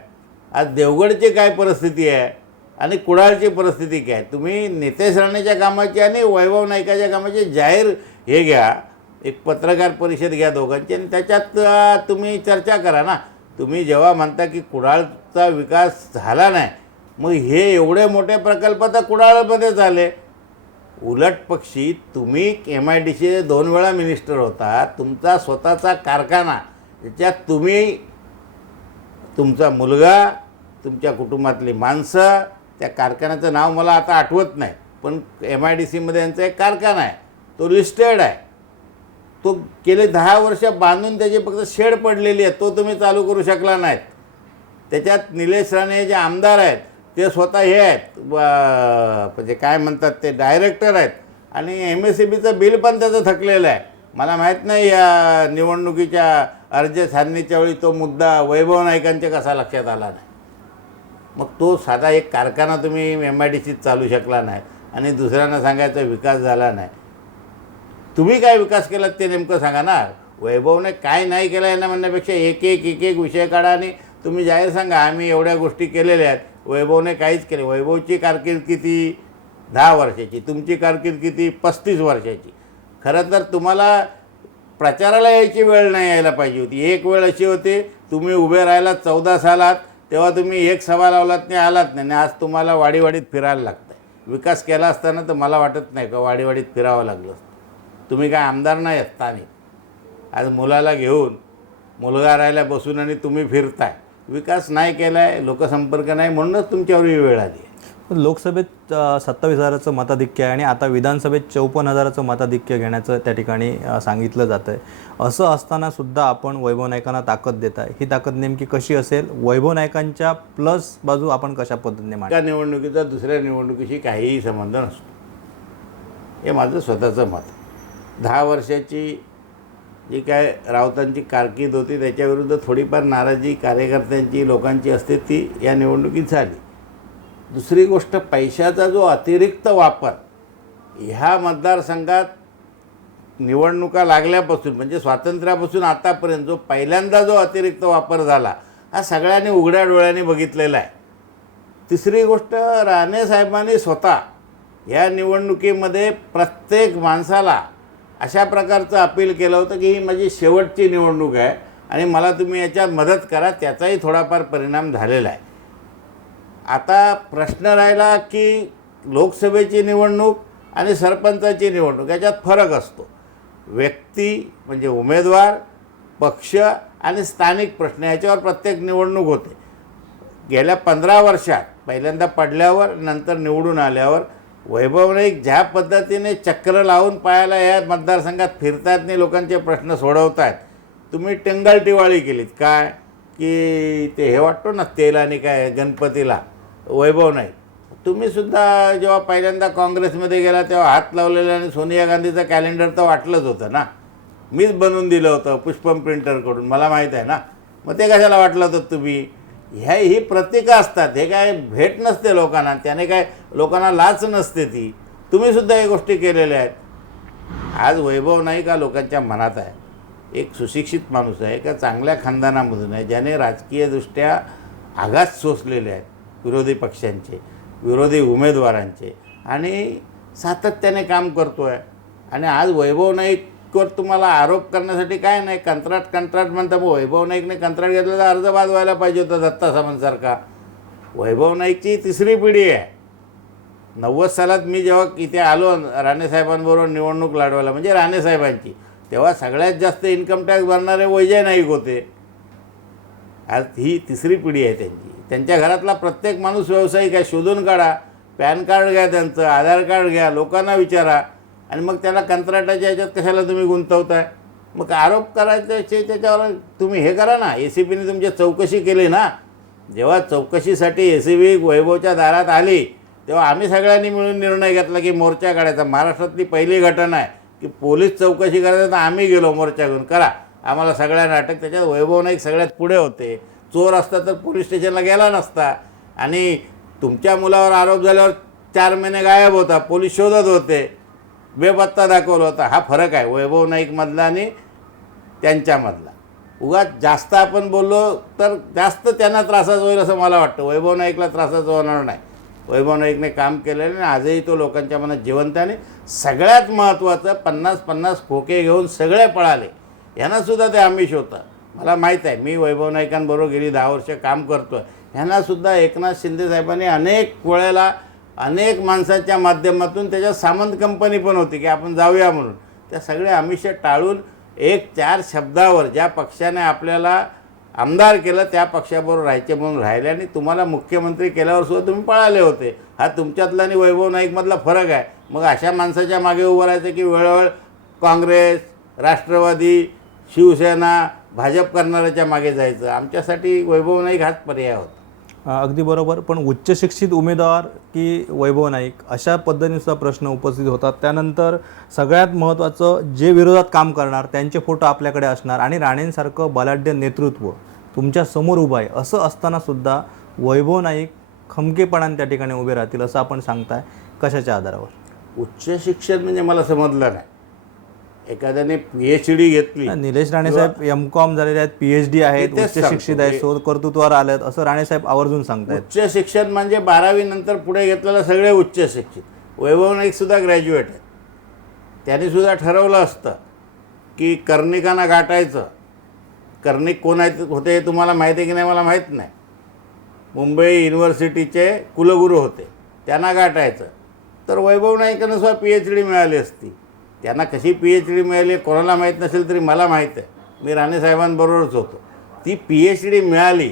आज देवगडची काय परिस्थिती आहे आणि कुडाळची परिस्थिती काय? तुम्ही नितेश राणेच्या कामाची आणि वैभव नाईकाच्या कामाची जाहीर हे घ्या, एक पत्रकार परिषद घ्या दोघांची आणि त्याच्यात तुम्ही चर्चा करा ना. तुम्ही जेव्हा म्हणता की कुडाळचा विकास झाला नाही, मग हे एवढे मोठे प्रकल्प तर कुडाळमध्ये झाले, उलट पक्षी तुम्ही MIDC 2 वेळा मिनिस्टर होता, तुमचा स्वतःचा कारखाना ज्याच्यात तुम्ही, तुमचा मुलगा, तुमच्या कुटुंबातली माणसं, त्या कारखान्याचं नाव मला आता आठवत नाही, पण MIDCमध्ये यांचा एक कारखाना आहे, तो लिस्टेड आहे, तो गेले 10 वर्ष बांधून त्याची फक्त शेड पडलेली आहे, तो तुम्ही चालू करू शकला नाहीत. त्याच्यात निलेश राणे जे आमदार आहेत ते स्वतः हे आहेत, म्हणजे काय म्हणतात ते डायरेक्टर आहेत, आणि MSEBचं बिल पण त्याचं थकलेलं आहे. मला माहीत नाही या निवडणुकीच्या अर्ज छाननीच्या वेळी तो मुद्दा वैभव नाईकांच्या कसा लक्षात आला नाही. मग तो साधा एक कारखाना तुम्ही MIDCत चालू शकला नाही आणि दुसऱ्यांना सांगायचा विकास झाला नाही. तुम्ही काय विकास केलात ते नेमकं सांगा ना. वैभवने काय नाही केलं यांना म्हणण्यापेक्षा एक एक विषय काढा आणि तुम्ही जाहीर सांगा आम्ही एवढ्या गोष्टी केलेल्या आहेत. वैभवने काहीच केले. वैभवची कारकीर्द किती 10 वर्षाची, तुमची कारकीर्द किती 35 वर्षाची. खरं तर तुम्हाला प्रचाराला यायची वेळ नाही यायला पाहिजे होती. एक वेळ अशी होती तुम्ही उभे राहायला 14 सालात, तेव्हा तुम्ही एक सभा लावलात नाही, आलात नाही, आणि आज तुम्हाला वाडीवाडीत फिरायला लागतं आहे. विकास केला असताना तर मला वाटत नाही का वाडीवाडीत फिरावं लागलं असतं. तुम्ही काय आमदार नाही स्थानिक. आज मुलाला घेऊन मुलगा राहायला बसून आणि तुम्ही फिरताय. विकास नाही केला आहे, लोकसंपर्क नाही, म्हणूनच तुमच्यावर ही वेळ आली आहे. लोकसभेत 27,000चं मताधिक्य आहे आणि आता विधानसभेत 54,000चं मताधिक्य घेण्याचं त्या ठिकाणी सांगितलं जातं आहे. असं असताना सुद्धा आपण वैभव नाईकांना ताकद देत आहे. ही ताकद नेमकी कशी असेल? वैभव नाईकांच्या प्लस बाजू आपण कशा पद्धतीने एका निवडणुकीचा दुसऱ्या निवडणुकीशी काहीही संबंध नसतो. हे माझं स्वतःचं मत. 10 वर्षाची जी काय राऊतांची कारकीर्द होती त्याच्याविरुद्ध थोडीफार नाराजी कार्यकर्त्यांची, लोकांची असते, ती या निवडणुकीत झाली. दुसरी गोष्ट, पैशाचा जो अतिरिक्त वापर ह्या मतदारसंघात निवडणुका लागल्यापासून म्हणजे स्वातंत्र्यापासून आतापर्यंत जो पहिल्यांदा जो अतिरिक्त वापर झाला हा सगळ्यांनी उघड्या डोळ्यांनी बघितलेला आहे. तिसरी गोष्ट, राणे साहेबांनी स्वतः या निवडणुकीमध्ये प्रत्येक माणसाला अशा प्रकारचं अपील केलं होतं की ही माझी शेवटची निवडणूक आहे आणि मला तुम्ही याच्यात मदत करा. त्याचाही थोडाफार परिणाम झालेला आहे. आता प्रश्न राहिला की लोकसभेची निवडणूक आणि सरपंचाची निवडणूक याच्यात फरक असतो. व्यक्ती म्हणजे उमेदवार, पक्ष आणि स्थानिक प्रश्न याच्यावर प्रत्येक निवडणूक होते. गेल्या 15 वर्षात पहिल्यांदा पडल्यावर नंतर निवडून आल्यावर वैभव नाईक ज्या पद्धतीने चक्र लावून पायाला या मतदारसंघात फिरतात आणि लोकांचे प्रश्न सोडवत आहेत. तुम्ही टिंगलटिवाळी केलीत काय की ते हे वाटतो ना तेल आणि काय गणपतीला, वैभव नाईक तुम्हीसुद्धा जेव्हा पहिल्यांदा काँग्रेसमध्ये गेला तेव्हा हात लावलेला आणि सोनिया गांधीचं कॅलेंडर तर वाटलंच होतं ना. मीच बनवून दिलं होतं पुष्पम प्रिंटरकडून, मला माहीत आहे ना. मग ते कशाला वाटलं होतं तुम्ही? ही प्रतीकं असतात. हे काय भेट नसते लोकांना, त्याने काय लोकांना लाच नसते ती. तुम्हीसुद्धा या गोष्टी केलेल्या आहेत. आज वैभव नाईक हा लोकांच्या मनात आहे. एक सुशिक्षित माणूस आहे, एका चांगल्या खानदानामधून आहे, ज्याने राजकीयदृष्ट्या आघात सोसलेले आहेत विरोधी पक्षांचे, विरोधी उमेदवारांचे, आणि सातत्याने काम करतो आहे. आणि आज वैभव नाईकवर तुम्हाला आरोप करण्यासाठी काय नाही, कंत्राट म्हणता. मग वैभव नाईकने कंत्राट घेतलं तर अर्ज बाद व्हायला पाहिजे होता दत्ता सामंतसारखा. वैभव नाईकची तिसरी पिढी आहे. 90 सालात मी जेव्हा इथे आलो राणेसाहेबांबरोबर निवडणूक लढवायला, म्हणजे राणेसाहेबांची, तेव्हा सगळ्यात जास्त इन्कम टॅक्स भरणारे वैजय नाईक होते. आज ही तिसरी पिढी आहे त्यांची. त्यांच्या घरातला प्रत्येक माणूस व्यावसायिक आहे. शोधून काढा, पॅन कार्ड घ्या त्यांचं, आधार कार्ड घ्या, लोकांना विचारा, आणि मग त्याला कंत्राटाच्या ह्याच्यात कशाला तुम्ही गुंतवताय? मग आरोप करायचे त्याच्यावर तुम्ही हे करा ना. ACBने तुमची चौकशी केली ना. जेव्हा चौकशीसाठी ACB वैभवच्या दारात आली तेव्हा आम्ही सगळ्यांनी मिळून निर्णय घेतला की मोर्चा काढायचा. महाराष्ट्रातली पहिली घटना आहे की पोलीस चौकशी करायचं तर आम्ही गेलो मोर्चा घेऊन, करा आम्हाला सगळ्यांना अटक. त्याच्यात वैभव नाईक सगळ्यात पुढे होते. चोर असता तर पोलीस स्टेशनला गेला नसता. आणि तुमच्या मुलावर आरोप झाल्यावर 4 महिने गायब होता, पोलीस शोधत होते, बेपत्ता दाखवला होता. हा फरक आहे वैभव नाईकमधला आणि त्यांच्यामधला. उगाच जास्त आपण बोललो तर जास्त त्यांना त्रासाच होईल असं मला वाटतं. वैभव नाईकला त्रासाच होणार नाही. वैभव नाईकने काम केलेलं आणि आजही तो लोकांच्या मनात जिवंत आहे. सगळ्यात महत्त्वाचं 50-50 खोके घेऊन सगळे पळाले, ह्यांनासुद्धा ते आमिष होतं. मला माहीत आहे, मी वैभव नाईकांबरोबर गेली 10 वर्ष काम करतो आहे. ह्यांनासुद्धा एकनाथ शिंदे साहेबांनी अनेक वेळेला अनेक माणसांच्या माध्यमातून त्याच्यात सामंत कंपनी पण होती की आपण जाऊया म्हणून. त्या सगळ्या आमिष टाळून एक 4 शब्दावर ज्या पक्षाने आपल्याला आमदार केलं त्या पक्षाबरोबर राहायचे म्हणून राहिले आणि तुम्हाला मुख्यमंत्री केल्यावर सुद्धा तुम्ही पळाले होते. हा तुमच्यातला आणि वैभव नाईकमधला फरक आहे. मग अशा माणसाच्या मागे उभं राहायचं की वेळोवेळ काँग्रेस, राष्ट्रवादी, शिवसेना, भाजप करणाऱ्याच्या मागे जायचं. आमच्यासाठी वैभव नाईक हाच पर्याय होता. अगदी बरोबर. पण उच्च शिक्षित उमेदवार की वैभव नाईक अशा पद्धतीने सुद्धा प्रश्न उपस्थित होतात. त्यानंतर सगळ्यात महत्त्वाचं जे विरोधात काम करणार त्यांचे फोटो आपल्याकडे असणार आणि राणेंसारखं बलाढ्य नेतृत्व तुमच्या समोर उभं आहे. असं असताना सुद्धा वैभव नाईक खमकेपणाने त्या ठिकाणी उभे राहतील असं आपण सांगताय. कशाच्या आधारावर? उच्च शिक्षण म्हणजे मला समजलं नाही. एखाद्याने PhD घेतली. निलेश राणेसाहेब M.Com झालेले आहेत, PhD आहेत, मी तेच उच्च शिक्षित सांगतो. आहेत, शोध कर्तृत्वावर आलेत असं राणेसाहेब आवर्जून सांगतायत. उच्च शिक्षण म्हणजे 12वी नंतर पुढे घेतलेलं सगळे उच्च शिक्षित. वैभव नाईकसुद्धा ग्रॅज्युएट आहेत. त्यांनीसुद्धा ठरवलं असतं की कर्णिकांना गाठायचं. कर्णिक कोण होते हे तुम्हाला माहिती आहे की नाही मला माहीत नाही. मुंबई युनिव्हर्सिटीचे कुलगुरू होते, त्यांना गाठायचं. तर वैभव नाईकांना सुद्धा PhD मिळाली असती. त्यांना कशी PhD मिळाली कोणाला माहीत नसेल तरी मला माहीत आहे. मी राणेसाहेबांबरोबरच होतो. ती PhD मिळाली.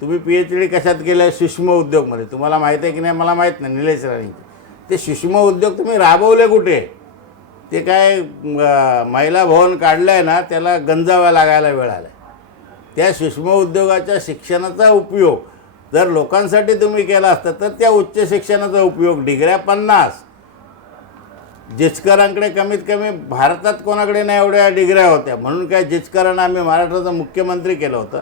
तुम्ही PhD कशात केलं? सूक्ष्म उद्योगमध्ये. तुम्हाला माहीत आहे की नाही मला माहीत नाही. निलेश राणेंचे ते सूक्ष्म उद्योग तुम्ही राबवले कुठे? ते काय महिला भवन काढलं आहे ना, त्याला गंजावा लागायला वेळ आला. त्या सूक्ष्म उद्योगाच्या शिक्षणाचा उपयोग जर लोकांसाठी तुम्ही केला असता तर त्या उच्च शिक्षणाचा उपयोग डिग्र्या 50 जिचकरांकडे कमीत कमी भारतात कोणाकडे नाही एवढ्या डिग्र्या होत्या. म्हणून काय जिचकरांना आम्ही महाराष्ट्राचा मुख्यमंत्री केलं होतं.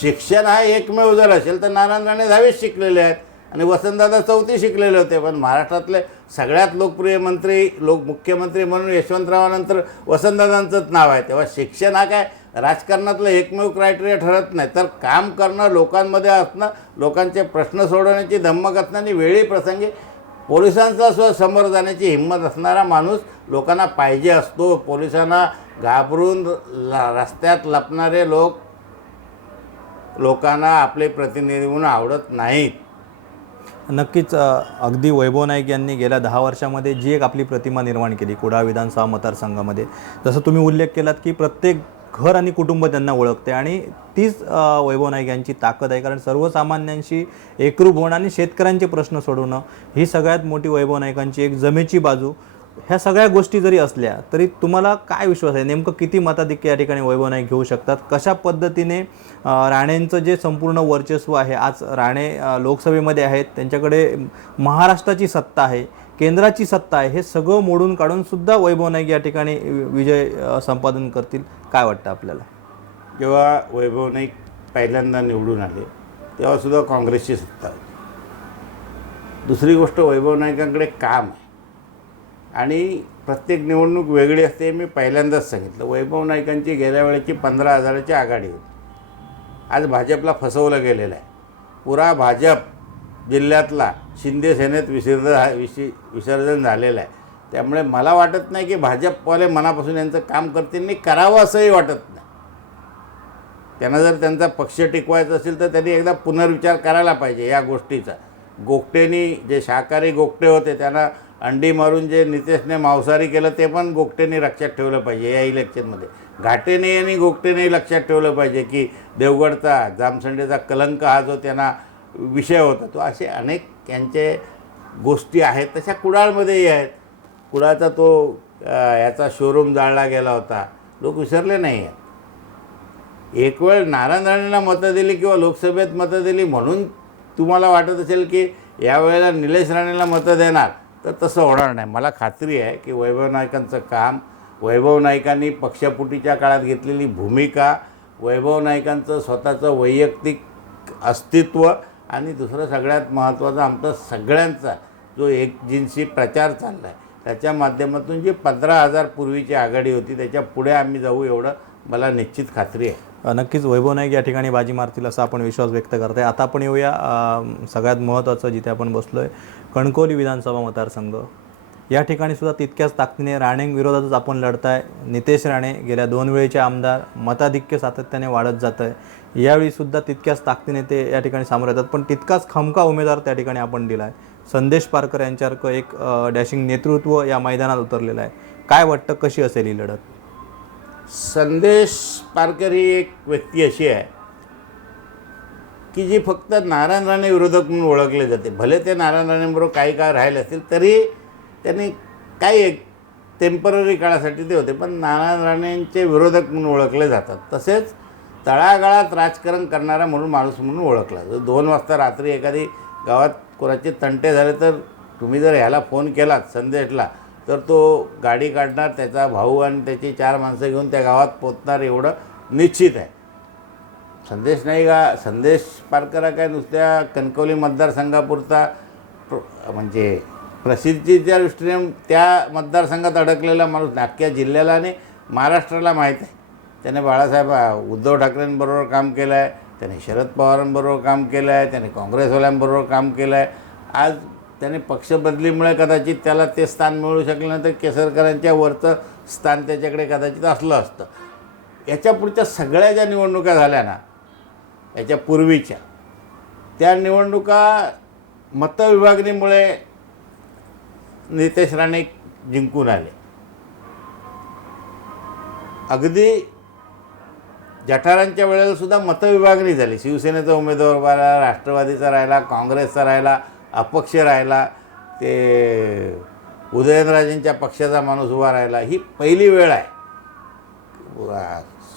शिक्षण हा एकमेव जर असेल तर नारायण राणे 10वीच शिकलेले आहेत आणि वसंतदादा 4थी शिकलेले होते. पण महाराष्ट्रातले सगळ्यात लोकप्रिय मुख्यमंत्री म्हणून यशवंतरावानंतर वसंतदादांचंच नाव आहे. तेव्हा शिक्षण हा काय राजकारणातलं एकमेव क्रायटेरिया ठरत नाही. तर काम करणं, लोकांमध्ये असणं, लोकांचे प्रश्न सोडवण्याची धम्मक असणं आणि वेळी प्रसंगी पोलिसांचा समोर जाण्याची हिंमत असणारा माणूस लोकांना पाहिजे असतो. पोलिसांना घाबरून रस्त्यात लपणारे लोकांना आपले प्रतिनिधी म्हणून आवडत नाहीत. नक्कीच. अगदी वैभव नाईक यांनी गेल्या 10 वर्षामध्ये जी एक आपली प्रतिमा निर्माण केली कुडाळ विधानसभा मतदारसंघामध्ये, जसं तुम्ही उल्लेख केलात की प्रत्येक घर आणि कुटुंब त्यांना ओळखते आणि तीच वैभव नाईक यांची ताकद आहे. कारण सर्वसामान्यांशी एकरूप होणं आणि शेतकऱ्यांचे प्रश्न सोडवणं ही सगळ्यात मोठी वैभव नाईकांची एक जमेची बाजू. ह्या सगळ्या गोष्टी जरी असल्या तरी तुम्हाला काय विश्वास आहे नेमकं किती मताधिक्य या ठिकाणी वैभव नाईक घेऊ शकतात? कशा पद्धतीने राणेंचं जे संपूर्ण वर्चस्व आहे, आज राणे लोकसभेमध्ये आहेत, त्यांच्याकडे महाराष्ट्राची सत्ता आहे, केंद्राची सत्ता आहे, हे सगळं मोडून काढून सुद्धा वैभव नाईक या ठिकाणी विजय संपादन करतील? काय वाटतं आपल्याला? जेव्हा वैभव नाईक पहिल्यांदा निवडून आले तेव्हासुद्धा काँग्रेसची सत्ता होती. दुसरी गोष्ट वैभव नाईकांकडे काम आहे आणि प्रत्येक निवडणूक वेगळी असते. मी पहिल्यांदाच सांगितलं वैभव नाईकांची गेल्या वेळेची 15,000ची आघाडी होती. आज भाजपला फसवलं गेलेलं आहे. पुरा भाजप जिल्ह्यातला शिंदे सेनेत विसर्जन झालेलं आहे. त्यामुळे मला वाटत नाही की भाजपवाले मनापासून यांचं काम करतील आणि करावं असंही वाटत नाही. त्यांना जर त्यांचा पक्ष टिकवायचा असेल तर त्यांनी एकदा पुनर्विचार करायला पाहिजे या गोष्टीचा. गोगटेंनी जे शाकाहारी गोगटे होते त्यांना अंडी मारून जे नितेशने मांसाहारी केलं ते पण गोगटेंनी लक्षात ठेवलं पाहिजे या इलेक्शनमध्ये. घाटेने आणि गोगटेने लक्षात ठेवलं पाहिजे की देवगडचा जामसंडेचा कलंक हा जो त्यांना विषय होता तो असे अनेक यांचे गोष्टी आहेत. तशा कुडाळमध्येही आहेत. कुडाळचा तो याचा शोरूम जाळला गेला होता, लोक विसरले नाही आहेत. एक वेळ नारायण राणेंना मतं दिली किंवा लोकसभेत मतं दिली म्हणून तुम्हाला वाटत असेल की यावेळेला निलेश राणेंना मतं देणार, तर तसं होणार नाही. मला खात्री आहे की वैभव नाईकांचं काम, वैभव नाईकांनी पक्षपुटीच्या काळात घेतलेली भूमिका, वैभव नाईकांचं स्वतःचं वैयक्तिक अस्तित्व आणि दुसरं सगळ्यात महत्त्वाचं आमचा सगळ्यांचा जो एकजिन्सी प्रचार चालला आहे त्याच्या माध्यमातून जी 15,000 पूर्वीची आघाडी होती त्याच्या पुढे आम्ही जाऊ एवढं मला निश्चित खात्री आहे. नक्कीच वैभव नाईक या ठिकाणी बाजी मारतील असा आपण विश्वास व्यक्त करत आहे. आता आपण येऊया सगळ्यात महत्त्वाचं जिथे आपण बसलो आहे, कणकवली विधानसभा मतदारसंघ. या ठिकाणी सुद्धा तितक्याच ताकदीने राणेंविरोधातच आपण लढताय. नितेश राणे गेल्या 2 वेळेचे आमदार, मताधिक्य सातत्याने वाढत जातं आहे. यावेळीसुद्धा तितक्याच ताकदीने ते या ठिकाणी सामोरे येतात, पण तितकाच खमका उमेदवार त्या ठिकाणी आपण दिला आहे. संदेश पारकर यांच्यासारखं एक डॅशिंग नेतृत्व या मैदानात उतरलेलं आहे. काय वाटतं, कशी असेल ही लढत? संदेश पारकर ही एक व्यक्ती अशी आहे की जी फक्त नारायण राणे विरोधक म्हणून ओळखले जाते. भले ते नारायण राणेंबरोबर काही काळ राहिले असतील तरी त्यांनी काही एक टेम्पररी काळासाठी ते होते, पण नारायण राणेंचे विरोधक म्हणून ओळखले जातात. तसेच तळागाळात राजकारण करणारा म्हणून माणूस म्हणून ओळखला. जर 2 वाजता रात्री एखादी गावात कोणाचे तंटे झाले तर तुम्ही जर ह्याला फोन केलात संदेशला, तर तो गाडी काढणार, त्याचा भाऊ आणि त्याची 4 माणसं घेऊन त्या गावात पोचणार एवढं निश्चित आहे. संदेश नाही का, संदेश पारकर हा काय नुसत्या कणकवली मतदारसंघापुरता म्हणजे प्रसिद्धीच्या दृष्टीने त्या मतदारसंघात अडकलेला माणूस नाही. अख्ख्या जिल्ह्याला आणि महाराष्ट्राला माहीत आहे. त्याने बाळासाहेब उद्धव ठाकरेंबरोबर काम केलं आहे, त्याने शरद पवारांबरोबर काम केलं आहे, त्याने काँग्रेसवाल्यांबरोबर काम केलं आहे. आज त्याने पक्षबदलीमुळे कदाचित त्याला ते स्थान मिळू शकलं नाही, तर केसरकरांच्या वरचं स्थान त्याच्याकडे कदाचित असलं असतं. याच्या पुढच्या सगळ्या ज्या निवडणुका झाल्या ना, याच्या पूर्वीच्या, त्या निवडणुका मतविभागणीमुळे नितेश राणे जिंकून आले. अगदी जठारांच्या वेळेला सुद्धा मतविभागणी झाली. शिवसेनेचा उमेदवार राहिला, राष्ट्रवादीचा राहिला, काँग्रेसचा राहिला, अपक्ष राहिला, ते उदयनराजेंच्या पक्षाचा माणूस उभा राहिला. ही पहिली वेळ आहे.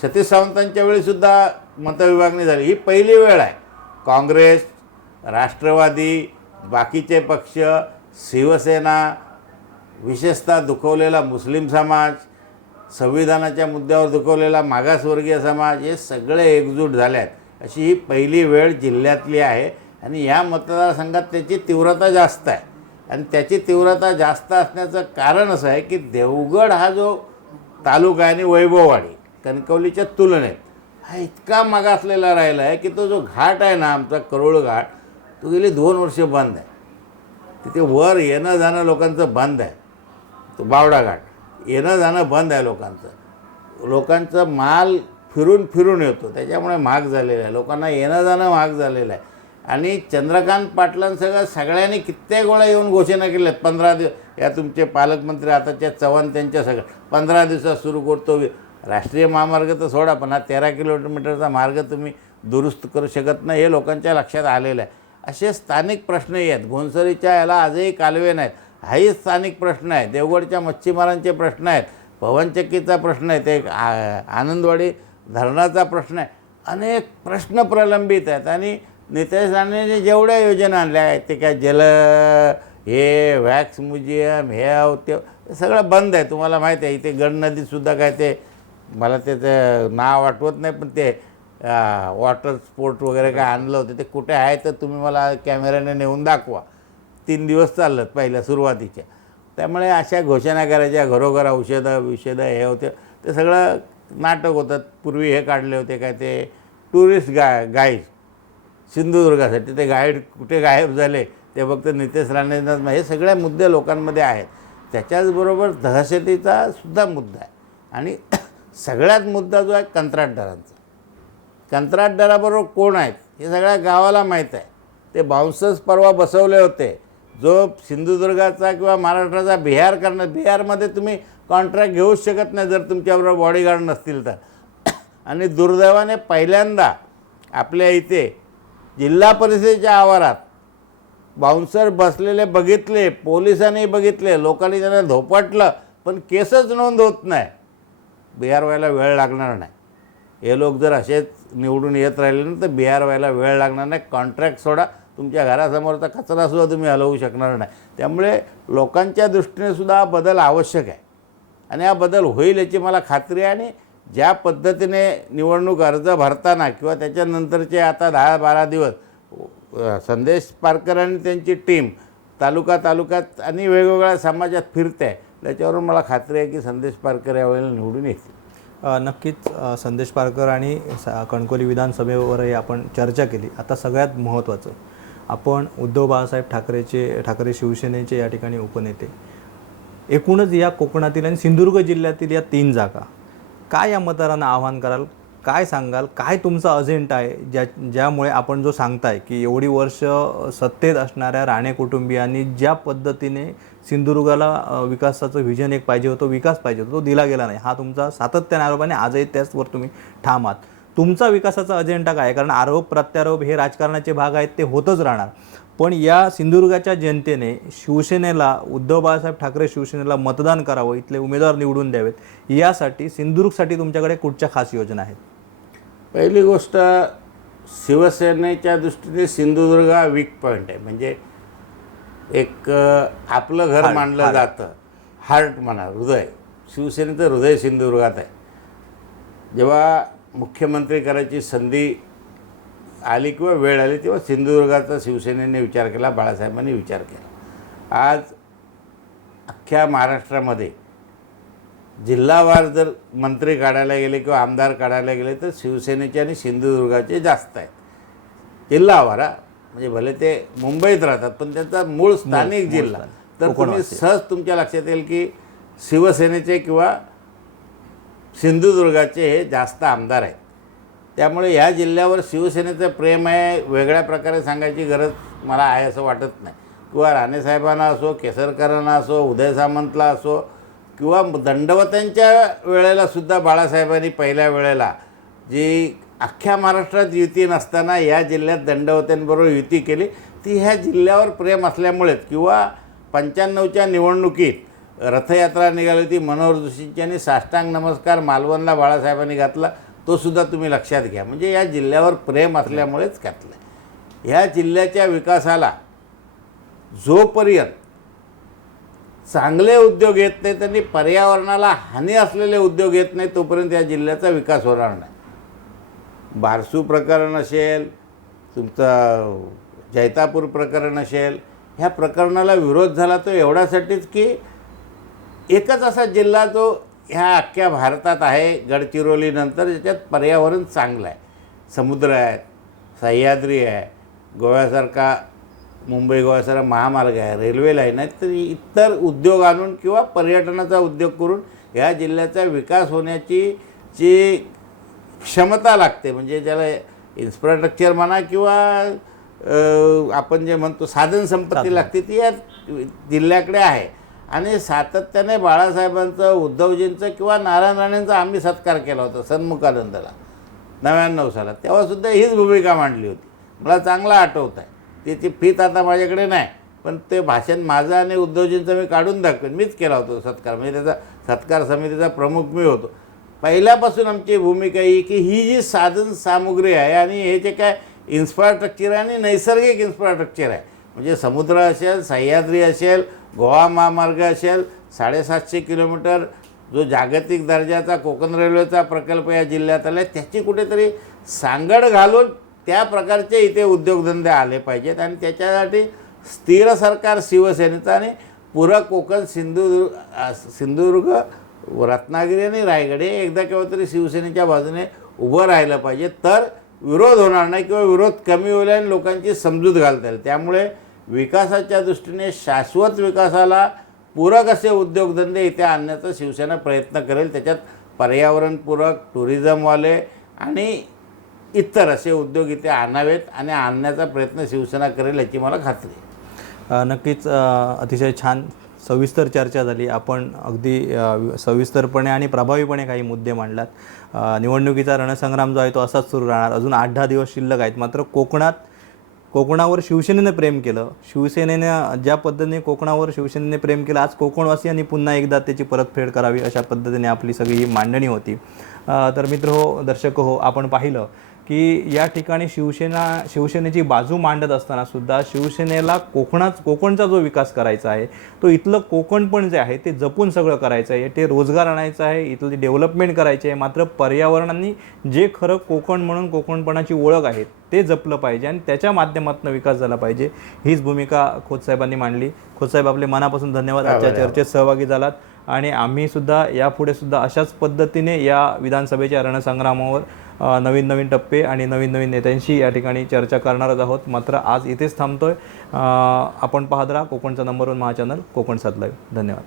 सतीश सावंतांच्या वेळीसुद्धा मतविभागणी झाली. ही पहिली वेळ आहे. काँग्रेस, राष्ट्रवादी, बाकीचे पक्ष, शिवसेना, विशेषतः दुखवलेला मुस्लिम समाज, संविधानाच्या मुद्द्यावर दुखवलेला मागासवर्गीय समाज, हे सगळे एकजूट झाले आहेत. अशी ही पहिली वेळ जिल्ह्यातली आहे आणि या मतदारसंघात त्याची तीव्रता जास्त आहे. आणि त्याची तीव्रता जास्त असण्याचं कारण असं आहे की देवगड हा जो तालुका आहे आणि वैभववाडी कणकवलीच्या तुलनेत हा इतका मागासलेला राहिला आहे की तो जो घाट आहे ना आमचा करोळ घाट, तो गेली 2 वर्ष बंद आहे. तिथे वर येणं जाणं लोकांचं बंद आहे. तो बावडा घाट येणं जाणं बंद आहे लोकांचं माल फिरून फिरून येतो, त्याच्यामुळे महाग झालेलं आहे. लोकांना येणं जाणं महाग झालेलं आहे. आणि चंद्रकांत पाटलांसह सगळ्यांनी कित्येक वेळा येऊन घोषणा केल्या आहेत. 15 दिवस या तुमचे पालकमंत्री आताच्या चव्हाण त्यांच्या सगळं 15 दिवसात सुरू करतो. राष्ट्रीय महामार्ग तर सोडा, पण हा 13 किलोमीटरचा मार्ग तुम्ही दुरुस्त करू शकत नाही, हे लोकांच्या लक्षात आलेलं आहे. असे स्थानिक प्रश्नही आहेत. घोणसरीच्या याला आजही कालवे नाहीत, हाही स्थानिक प्रश्न आहे. देवगडच्या मच्छीमारांचे प्रश्न आहेत, पवनचक्कीचा प्रश्न आहे, ते आनंदवाडी धरणाचा प्रश्न आहे. अनेक प्रश्न प्रलंबित आहेत. आणि नितेश राणेंनी जेवढ्या योजना आणल्या आहेत ते काय हे वॅक्स म्युझियम, हे ते सगळं बंद आहे. तुम्हाला माहीत आहे इथे गडनदीतसुद्धा काय ते, मला त्याचं नाव आठवत नाही, पण ते वॉटर स्पोर्ट वगैरे काय आणलं होतं, ते कुठे आहे तर तुम्ही मला कॅमेऱ्याने नेऊन दाखवा. 3 दिवस चाललं पहिल्या सुरुवातीच्या. त्यामुळे अशा घोषणा करायच्या, घरोघर विषयं हे होते, ते सगळं नाटक होतं. पूर्वी हे काढले होते काय ते टुरिस्ट गाईड सिंधुदुर्गासाठी, ते गाईड कुठे गायब झाले ते फक्त नितेश राणेंना. हे सगळे मुद्दे लोकांमध्ये आहेत. त्याच्याचबरोबर दहशतीचा सुद्धा मुद्दा आहे. आणि सगळ्यात मुद्दा जो आहे कंत्राटदारांचा. कंत्राटदाराबरोबर कोण आहेत हे सगळ्या गावाला माहीत आहे. ते बाउन्सर्स परवा बसवले होते, जो सिंधुदुर्गाचा किंवा महाराष्ट्राचा बिहारमध्ये तुम्ही कॉन्ट्रॅक्ट घेऊच शकत नाही जर तुमच्याबरोबर बॉडीगार्ड नसतील तर. आणि दुर्दैवाने पहिल्यांदा आपल्या इथे जिल्हा परिषदेच्या आवारात बाउन्सर बसलेले बघितले, पोलिसांनी बघितले, लोकांनी त्यांना धोपटलं, पण केसच नोंद होत नाही. बिहार व्हायला वेळ लागणार नाही. हे लोक जर असेच निवडून येत राहिले ना तर बिहार व्हायला वेळ लागणार नाही. कॉन्ट्रॅक्ट सोडा, तुमच्या घरासमोरचा कचरासुद्धा तुम्ही हलवू शकणार नाही. त्यामुळे लोकांच्या दृष्टीने सुद्धा हा बदल आवश्यक आहे आणि हा बदल होईल याची मला खात्री आहे. आणि ज्या पद्धतीने निवडणूक अर्ज भरताना किंवा त्याच्यानंतरचे आता 10-12 दिवस संदेश पारकर आणि त्यांची टीम तालुक्यात आणि वेगवेगळ्या समाजात फिरते आहे, त्याच्यावरून मला खात्री आहे की संदेश पारकर यावेळेला निवडून येतील. नक्कीच संदेश पारकर आणि कणकवली विधानसभेवरही आपण चर्चा केली. आता सगळ्यात महत्त्वाचं, आपण उद्धव बाळासाहेब ठाकरे शिवसेनेचे या ठिकाणी उपनेते, एकूणच या कोकणातील आणि सिंधुदुर्ग जिल्ह्यातील या 3 जागा, काय या मतदारांना आव्हान कराल? काय सांगाल, काय तुमचा अजेंडा आहे ज्यामुळे आपण जो सांगताय की एवढी वर्ष सत्तेत असणाऱ्या राणे कुटुंबियांनी ज्या पद्धतीने सिंधुदुर्गाला विकासाचं व्हिजन एक पाहिजे होतं, विकास पाहिजे होता, तो दिला गेला नाही, हा तुमचा सातत्याने आरोप आहे आणि आजही त्याचवर तुम्ही ठाम आहात. तुमचा विकासाचा अजेंडा काय आहे? कारण आरोप प्रत्यारोप हे राजकारणाचे भाग आहेत, ते होतच राहणार. पण या सिंधुदुर्गाच्या जनतेने शिवसेनेला, उद्धव बाळासाहेब ठाकरे शिवसेनेला मतदान करावं, इथले उमेदवार निवडून द्यावेत, यासाठी सिंधुदुर्गसाठी तुमच्याकडे कुठच्या खास योजना आहेत? पहिली गोष्ट, शिवसेनेच्या दृष्टीने सिंधुदुर्ग हा वीक पॉईंट आहे. म्हणजे एक आपलं घर मानलं जातं, हार्ट म्हणा, हृदय. शिवसेनेचं हृदय सिंधुदुर्गात आहे. जेव्हा मुख्यमंत्री करायची संधी आली किंवा वेळ आली तेव्हा सिंधुदुर्गाचा शिवसेनेने विचार केला, बाळासाहेबांनी विचार केला. आज अख्ख्या महाराष्ट्रामध्ये जिल्हावार जर मंत्री काढायला गेले किंवा आमदार काढायला गेले तर शिवसेनेचे आणि सिंधुदुर्गाचे जास्त आहेत. जिल्हावार, म्हणजे भले ते मुंबईत राहतात पण त्यांचा मूळ स्थानिक जिल्हा. तर तुम्ही सहज तुमच्या लक्षात येईल की शिवसेनेचे किंवा सिंधुदुर्गाचे हे जास्त आमदार आहेत. त्यामुळे ह्या जिल्ह्यावर शिवसेनेचं प्रेम आहे, वेगळ्या प्रकारे सांगायची गरज मला आहे असं वाटत नाही. किंवा राणेसाहेबांना असो, केसरकरांना असो, उदय सामंतला असो, किंवा दंडवतांच्या वेळेलासुद्धा बाळासाहेबांनी पहिल्या वेळेला जी अख्ख्या महाराष्ट्रात युती नसताना या जिल्ह्यात दंडवतांबरोबर युती केली, ती ह्या जिल्ह्यावर प्रेम असल्यामुळेच. किंवा 95च्या निवडणुकीत रथयात्रा निघाली होती मनोहर जोशींची आणि साष्टांग नमस्कार मालवणला बाळासाहेबांनी घातला, तो सुद्धा तुम्ही लक्षात घ्या. म्हणजे या जिल्ह्यावर प्रेम असल्यामुळेच घातलं. ह्या जिल्ह्याच्या विकासाला जोपर्यंत चांगले उद्योग येत नाहीत आणि पर्यावरणाला हानी असलेले उद्योग येत नाही तोपर्यंत या जिल्ह्याचा विकास होणार नाही. बारसू प्रकरण असेल, तुमचं जैतापूर प्रकरण असेल, ह्या प्रकरणाला विरोध झाला तो एवढ्यासाठीच की एकच असा जिल्हा जो ह्या अख्ख्या भारतात आहे गडचिरोलीनंतर ज्याच्यात पर्यावरण चांगलं आहे. समुद्र आहे, सह्याद्री आहे, गोव्यासारखा मुंबई गोव्यासारखा महामार्ग आहे, रेल्वे लाईन आहे. तर इतर उद्योग आणून किंवा पर्यटनाचा उद्योग करून ह्या जिल्ह्याचा विकास होण्याची जी क्षमता लागते, म्हणजे ज्याला इन्फ्रास्ट्रक्चर म्हणा किंवा आपण जे म्हणतो साधन संपत्ती लागते, ती या जिल्ह्याकडे आहे. आणि सातत्याने बाळासाहेबांचं, उद्धवजींचं किंवा नारायण राणेंचा आम्ही सत्कार केला होता सन्मुखानंदला 99 सालात. तेव्हासुद्धा हीच भूमिका मांडली होती. मला चांगला आठवत आहे. त्याची फीत आता माझ्याकडे नाही, पण ते भाषण माझं आणि उद्धवजींचं मी काढून दाखवेन. मीच केला होता सत्कार, म्हणजे त्याचा सत्कार समितीचा प्रमुख मी होतो. पहिल्यापासून आमची भूमिका ही की ही जी साधन सामुग्री आहे आणि हे जे काय इन्फ्रास्ट्रक्चर आहे आणि नैसर्गिक इन्फ्रास्ट्रक्चर आहे, म्हणजे समुद्र असेल, सह्याद्री असेल, गोवा महामार्ग असेल, 750 किलोमीटर जो जागतिक दर्जाचा कोकण रेल्वेचा प्रकल्प या जिल्ह्यात आला आहे, त्याची कुठेतरी सांगड घालून त्या प्रकारचे इथे उद्योगधंदे आले पाहिजेत. आणि त्याच्यासाठी स्थिर सरकार शिवसेनेचं आणि पुरं कोकण, सिंधुदुर्ग, रत्नागिरी आणि रायगड हे एकदा केव्हा तरी शिवसेनेच्या बाजूने उभं राहिलं पाहिजे. तर विरोध होणार नाही किंवा विरोध कमी होईल आणि लोकांची समजूत घालता येईल. त्यामुळे विकासाच्या दृष्टीने शाश्वत विकासाला पूरक असे उद्योगधंदे इथे आणण्याचा शिवसेना प्रयत्न करेल. त्याच्यात पर्यावरणपूरक, टुरिझमवाले आणि इतर असे उद्योग इथे आणावेत आणि आणण्याचा प्रयत्न शिवसेना करेल याची मला खात्री आहे. नक्कीच अतिशय छान सविस्तर चर्चा झाली. आपण अगदी सविस्तरपणे आणि प्रभावीपणे काही मुद्दे मांडलात. निवडणुकीचा रणसंग्राम जो आहे तो असाच सुरू राहणार. अजून 8-10 दिवस शिल्लक आहेत. मात्र कोकणावर शिवसेनेनं प्रेम केलं. शिवसेनेनं ज्या पद्धतीने कोकणावर शिवसेनेने प्रेम केलं, आज कोकणवासियांनी पुन्हा एकदा त्याची परतफेड करावी अशा पद्धतीने आपली सगळी ही मांडणी होती. तर मित्र हो, दर्शक हो, आपण पाहिलं की या ठिकाणी शिवसेनेची बाजू मांडत असताना सुद्धा शिवसेनेला कोकणचा जो विकास करायचा आहे तो इथलं कोकण पण जे आहे ते जपून सगळं करायचं आहे. ते रोजगार आणायचं आहे, इथली डेव्हलपमेंट करायची आहे. मात्र पर्यावरणाने जे खरं कोकण म्हणून कोकणपणाची ओळख आहे ते जपलं पाहिजे आणि त्याच्या माध्यमातून विकास झाला पाहिजे. हीच भूमिका खोतसाहेबांनी मांडली. खोतसाहेब, आपले मनापासून धन्यवाद. आजच्या चर्चेत सहभागी झालात आणि आम्ही सुद्धा यापुढे सुद्धा अशाच पद्धतीने या विधानसभेच्या रणसंग्रामावर नवीन टप्पे आणि नवीन नेत्यांशी या ठिकाणी चर्चा करणारच आहोत. मात्र आज इथेच थांबतोय. आपण पाहत राहा कोकणचा नंबर 1 महाचॅनल कोकण सात लाईव्ह. धन्यवाद.